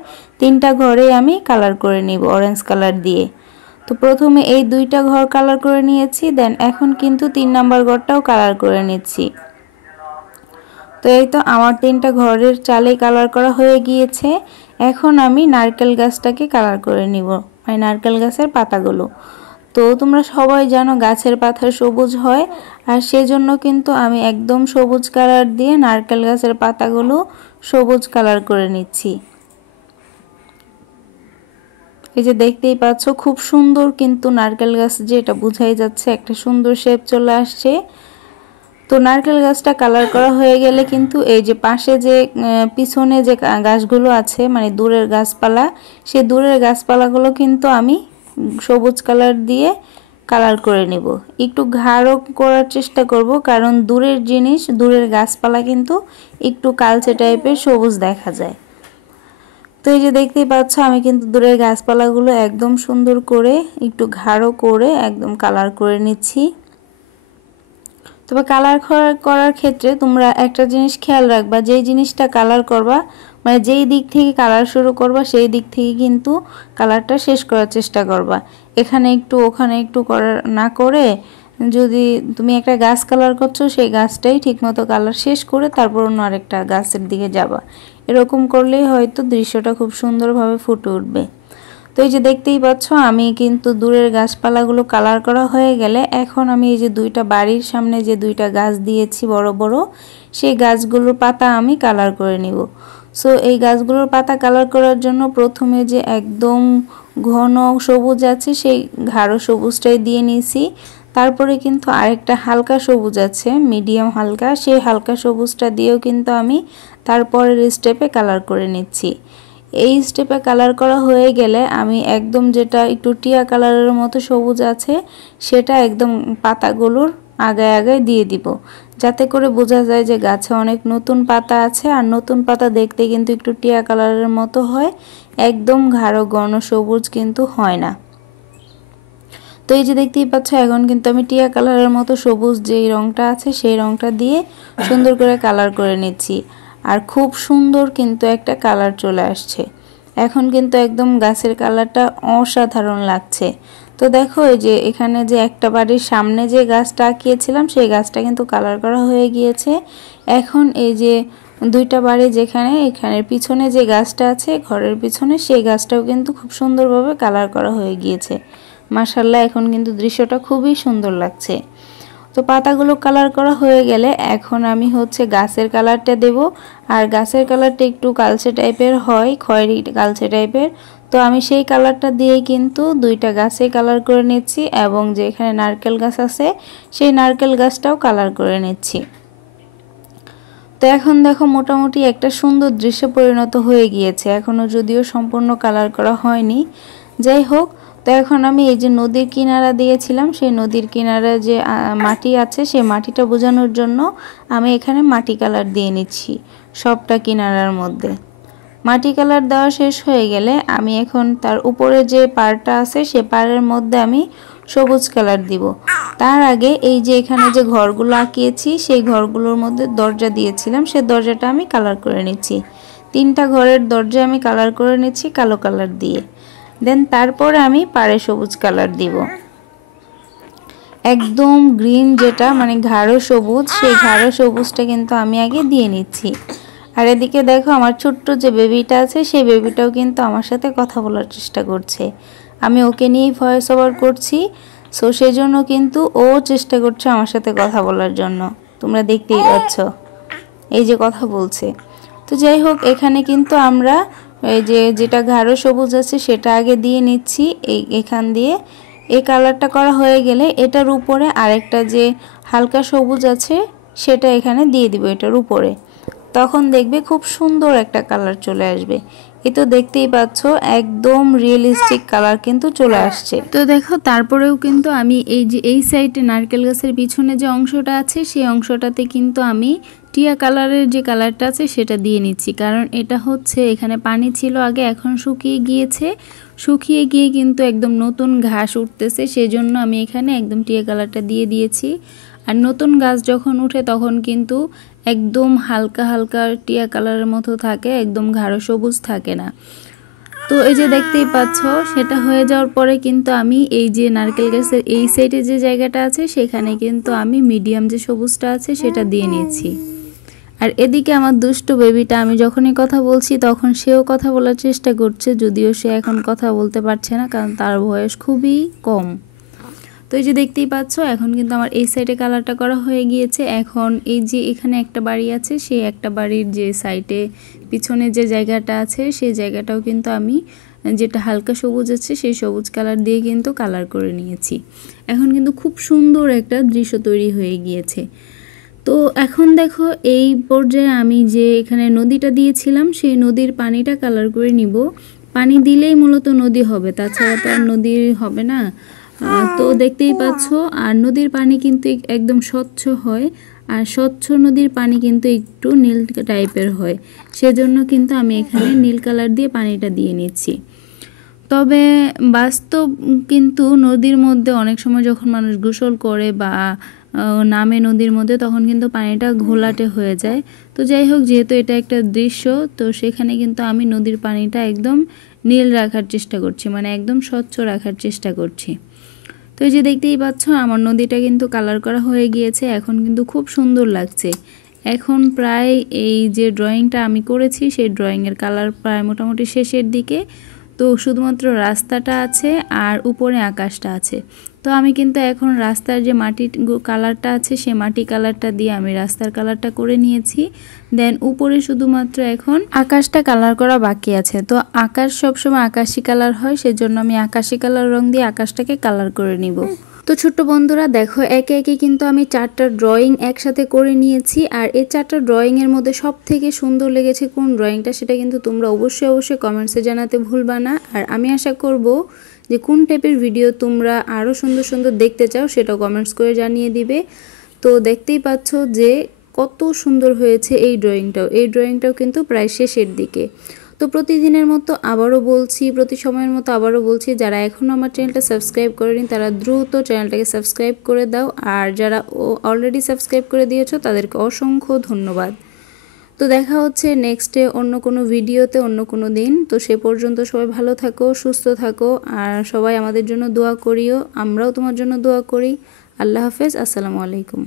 3টা ঘরে আমি কালার করে নিব অরেঞ্জ কালার দিয়ে। তো প্রথমে এই 2টা ঘর কালার করে নিয়েছি, দেন এখন কিন্তু 3 নাম্বার ঘরটাও কালার করে নিচ্ছি। তো এই তো আমার 3টা ঘরের চালে কালার করা হয়ে গিয়েছে। এখন আমি নারকেল গাছটাকে কালার করে নিব, মানে নারকেল গাছের পাতাগুলো। তো তোমরা সবাই জানো গাছের পাতা সবুজ হয়, আর সেজন্য কিন্তু আমি একদম সবুজ কালার দিয়ে নারকেল গাছের পাতাগুলো সবুজ কালার করে নিচ্ছি। এই যে দেখতেই পাচ্ছ খুব সুন্দর কিন্তু নারকেল গাছ, যেটা বোঝাই যাচ্ছে একটা সুন্দর শেপ চলে আসছে। তো নারকেল গাছটা কালার করা হয়ে গেলে কিন্তু এই যে পাশে যে পিছনে যে গাছগুলো আছে মানে দূরের গাছপালা, সেই দূরের গাছপালাগুলো কিন্তু আমি সবুজ কালার দিয়ে কালার করে নিব। একটু গাঢ় করার চেষ্টা করব, কারণ দূরের জিনিস, দূরের গাছপালা কিন্তু একটু কালচে টাইপের সবুজ দেখা যায়। তো এই যে দেখতেই পাচ্ছ আমি কিন্তু দূরের গাছপালাগুলো একদম সুন্দর করে একটু গাঢ় করে একদম কালার করে নিচ্ছি। তবে কালার করার ক্ষেত্রে তোমরা একটা জিনিস খেয়াল রাখবা, যেই জিনিসটা কালার করবা মানে যেই দিক থেকে কালার শুরু করবা সেই দিক থেকে কিন্তু কালারটা শেষ করার চেষ্টা করবা। এখানে একটু ওখানে একটু না করে যদি তুমি একটা গাছ কালার করছো সেই গাছটাই ঠিকমতো কালার শেষ করে তারপর অন্য আরেকটা গাছের দিকে যাবা। এরকম করলেই হয়তো দৃশ্যটা খুব সুন্দরভাবে ফুটে উঠবে। তো এই যে দেখতেই পাচ্ছ আমি কিন্তু দূরের গাছপালাগুলো কালার করা হয়ে গেলে এখন আমি এই যে দুইটা বাড়ির সামনে যে দুইটা গাছ দিয়েছি বড় বড়, সেই গাছগুলোর পাতা আমি কালার করে নিব। সো এই গাছগুলোর পাতা কালার করার জন্য প্রথমে যে একদম ঘন সবুজ আছে সেই গাঢ় সবুজটাই দিয়ে নিয়েছি। তারপরে কিন্তু আরেকটা হালকা সবুজ আছে, মিডিয়াম হালকা, সেই হালকা সবুজটা দিয়েও কিন্তু আমি তারপরের স্টেপে কালার করে নিচ্ছি। এই স্টেপে কালার করা হয়ে গেলে আমি একদম যেটা একটু টিয়া কালারের মতো সবুজ আছে সেটা একদম পাতাগুলোর আগায় আগায় দিয়ে দিব, যাতে করে বোঝা যায় যে গাছে অনেক নতুন পাতা আছে। আর নতুন পাতা দেখতে কিন্তু একটু টিয়া কালারের মতো হয়, একদম গাঢ় ঘন সবুজ কিন্তু হয় না। তো এই যে দেখতেই পাচ্ছ এখন কিন্তু আমি টিয়া কালারের মতো সবুজ যেই রংটা আছে সেই রংটা দিয়ে সুন্দর করে কালার করে নিচ্ছি। আর খুব সুন্দর কিন্তু একটা কালার চলে আসছে। এখন কিন্তু একদম গাছের কালারটা অসাধারণ লাগছে। তো দেখো এই যে এখানে যে একটা বাড়ির সামনে যে গাছটা আঁকিয়েছিলাম সেই গাছটা কিন্তু কালার করা হয়ে গিয়েছে। এখন এই যে দুইটা বাড়ি যেখানে, এখানের পিছনে যে গাছটা আছে ঘরের পিছনে, সেই গাছটাও কিন্তু খুব সুন্দরভাবে কালার করা হয়ে গিয়েছে। মাশাআল্লাহ, এখন কিন্তু দৃশ্যটা খুবই সুন্দর লাগছে। তো পাতাগুলো কালার করা হয়ে গেলে এখন আমি হচ্ছে গাছের কালারটা দেব। আর গাছের কালারটা একটু কালচে টাইপের হয়, খয়েরি কালচে টাইপের। তো আমি সেই কালারটা দিয়েই কিন্তু দুইটা গাছে কালার করে নিচ্ছি, এবং যে এখানে নারকেল গাছ আছে সেই নারকেল গাছটাও কালার করে নিচ্ছি। তো এখন দেখো মোটামুটি একটা সুন্দর দৃশ্য পরিণত হয়ে গিয়েছে, এখনও যদিও সম্পূর্ণ কালার করা হয়নি। যাই হোক, তো এখন আমি এই যে নদীর কিনারা দিয়েছিলাম সেই নদীর কিনারা যে মাটি আছে সেই মাটিটা বোঝানোর জন্য আমি এখানে মাটি কালার দিয়ে নিচ্ছি সবটা কিনারার মধ্যে। মাটি কালার দেওয়া শেষ হয়ে গেলে আমি এখন তার উপরে যে পাড়টা আছে সে পাড়ের মধ্যে আমি সবুজ কালার দিব। তার আগে এই যে এখানে যে ঘরগুলো আঁকিয়েছি সেই ঘরগুলোর মধ্যে দরজা দিয়েছিলাম, সেই দরজাটা আমি কালার করে নিচ্ছি। 3টা ঘরের দরজা আমি কালার করে নিচ্ছি কালো কালার দিয়ে। দেন তারপরে আমি পাড়ে সবুজ কালার দিব, একদম গ্রিন যেটা মানে গাঢ় সবুজ, সেই গাঢ় সবুজটা কিন্তু আমি আগে দিয়ে নিচ্ছি। আর এদিকে দেখো আমার ছোট্ট যে বেবিটা আছে সেই বেবিটাও কিন্তু আমার সাথে কথা বলার চেষ্টা করছে। আমি ওকে নিয়েই ভয়েস ওভার করছি, সো সেই জন্য কিন্তু ও চেষ্টা করছে আমার সাথে কথা বলার জন্য, তোমরা দেখতেই পাচ্ছ এই যে কথা বলছে। তো যাই হোক, এখানে কিন্তু আমরা এই যে যেটা গাঢ় সবুজ আছে সেটা আগে দিয়ে নিচ্ছি। এখান দিয়ে এই কালারটা করা হয়ে গেলে এটার উপরে আরেকটা যে হালকা সবুজ আছে সেটা এখানে দিয়ে দিব এটার উপরে, তখন দেখবে খুব সুন্দর একটা কালার চলে আসবে। এ তো দেখতেই পাচ্ছ একদম রিয়েলিস্টিক কালার কিন্তু চলে আসছে। তো দেখো তারপরেও কিন্তু আমি এই যে এই সাইডে নারকেল গাছের পিছনে যে অংশটা আছে সেই অংশটাতে কিন্তু আমি টিয়া কালারের যে কালারটা আছে সেটা দিয়ে নিচ্ছি, কারণ এটা হচ্ছে এখানে পানি ছিল আগে, এখন শুকিয়ে গিয়েছে। শুকিয়ে গিয়ে কিন্তু একদম নতুন ঘাস উঠতেছে, সেজন্য আমি এখানে একদম টিয়া কালারটা দিয়ে দিয়েছি। আর নতুন গাছ যখন উঠে তখন কিন্তু একদম হালকা হালকা টিয়া কালারের মতো থাকে, একদম গাঢ় সবুজ থাকে না। তো এই যে দেখতেই পাচ্ছ সেটা হয়ে যাওয়ার পরে কিন্তু আমি এই যে নারকেল গাছের এই সাইডে যে জায়গাটা আছে সেখানে কিন্তু আমি মিডিয়াম যে সবুজটা আছে সেটা দিয়ে নিয়েছি। আর এদিকে আমার দুষ্ট বেবিটা, আমি যখনই কথা বলছি তখন সেও কথা বলার চেষ্টা করছে, যদিও সে এখন কথা বলতে পারছে না কারণ তার বয়স খুবই কম। তো এই যে দেখতেই পাচ্ছ এখন কিন্তু আমার এই সাইডে কালারটা করা হয়ে গিয়েছে। এখন এই যে এখানে একটা বাড়ি আছে, সেই একটা বাড়ির যে সাইডে পিছনে যে জায়গাটা আছে সেই জায়গাটাও কিন্তু আমি যেটা হালকা সবুজ আছে সেই সবুজ কালার দিয়ে কিন্তু কালার করে নিয়েছি। এখন কিন্তু খুব সুন্দর একটা দৃশ্য তৈরি হয়ে গিয়েছে। তো এখন দেখো এই পর্যায়ে আমি যে এখানে নদীটা দিয়েছিলাম সেই নদীর পানিটা কালার করে নিব। পানি দিলেই মূলত নদী হবে, তাছাড়া তো আর নদী হবে না। তো দেখতেই পাচ্ছ, আর নদীর পানি কিন্তু একদম স্বচ্ছ হয়, আর স্বচ্ছ নদীর পানি কিন্তু একটু নীল টাইপের হয়, সেজন্য কিন্তু আমি এখানে নীল কালার দিয়ে পানিটা দিয়ে নিচ্ছি। তবে বাস্তব কিন্তু নদীর মধ্যে অনেক সময় যখন মানুষ গোসল করে বা নামে নদীর মধ্যে, তখন কিন্তু পানিটা ঘোলাটে হয়ে যায়। তো যাই হোক, যেহেতু এটা একটা দৃশ্য, তো সেখানে কিন্তু আমি নদীর পানিটা একদম নীল রাখার চেষ্টা করছি, মানে একদম স্বচ্ছ রাখার চেষ্টা করছি। তো এই যে দেখতেই পাচ্ছ আমার নদীটা কিন্তু কালার করা হয়ে গিয়েছে, এখন কিন্তু খুব সুন্দর লাগছে। এখন প্রায় এই যে ড্রয়িংটা আমি করেছি সেই ড্রয়িংয়ের কালার প্রায় মোটামুটি শেষের দিকে। তো শুধুমাত্র রাস্তাটা আছে আর উপরে আকাশটা আছে। তো আমি কিন্তু এখন রাস্তার যে মাটির কালারটা আছে সেই মাটি কালারটা দিয়ে আমি রাস্তার কালারটা করে নিয়েছি। দেন উপরে শুধুমাত্র এখন আকাশটা কালার করা বাকি আছে। তো আকাশ সবসময় আকাশি কালার হয়, সেজন্য আমি আকাশি কালার রং দিয়ে আকাশটাকে কালার করে নিব। তো ছোট্ট বন্ধুরা দেখো, একে একে কিন্তু আমি 4টা ড্রয়িং একসাথে করে নিয়েছি। আর এই 4টা ড্রয়িংয়ের মধ্যে সব থেকে সুন্দর লেগেছে কোন ড্রয়িংটা, সেটা কিন্তু তোমরা অবশ্যই কমেন্টসে জানাতে ভুলবা না। আর আমি আশা করব যে কোন টাইপের ভিডিও তোমরা আরও সুন্দর সুন্দর দেখতে চাও সেটাও কমেন্টস করে জানিয়ে দিবে। তো দেখতেই পাচ্ছ যে কত সুন্দর হয়েছে এই ড্রয়িংটাও কিন্তু প্রায় শেষের দিকে। তো প্রতিদিনের মতো আবারও বলছি, প্রতি সময়ের মতো আবারও বলছি, যারা এখনও আমার চ্যানেলটা সাবস্ক্রাইব করেনি তারা দ্রুত চ্যানেলটাকে সাবস্ক্রাইব করে দাও। আর যারা অলরেডি সাবস্ক্রাইব করে দিয়েছো তাদেরকে অসংখ্য ধন্যবাদ। তো দেখা হচ্ছে নেক্সটে অন্য কোনো ভিডিওতে অন্য কোনো দিন। তো সে পর্যন্ত সবাই ভালো থাকো, সুস্থ থাকো, আর সবাই আমাদের জন্য দোয়া করিও, আমরাও তোমার জন্য দোয়া করি। আল্লাহ হাফেজ, আসসালামু আলাইকুম।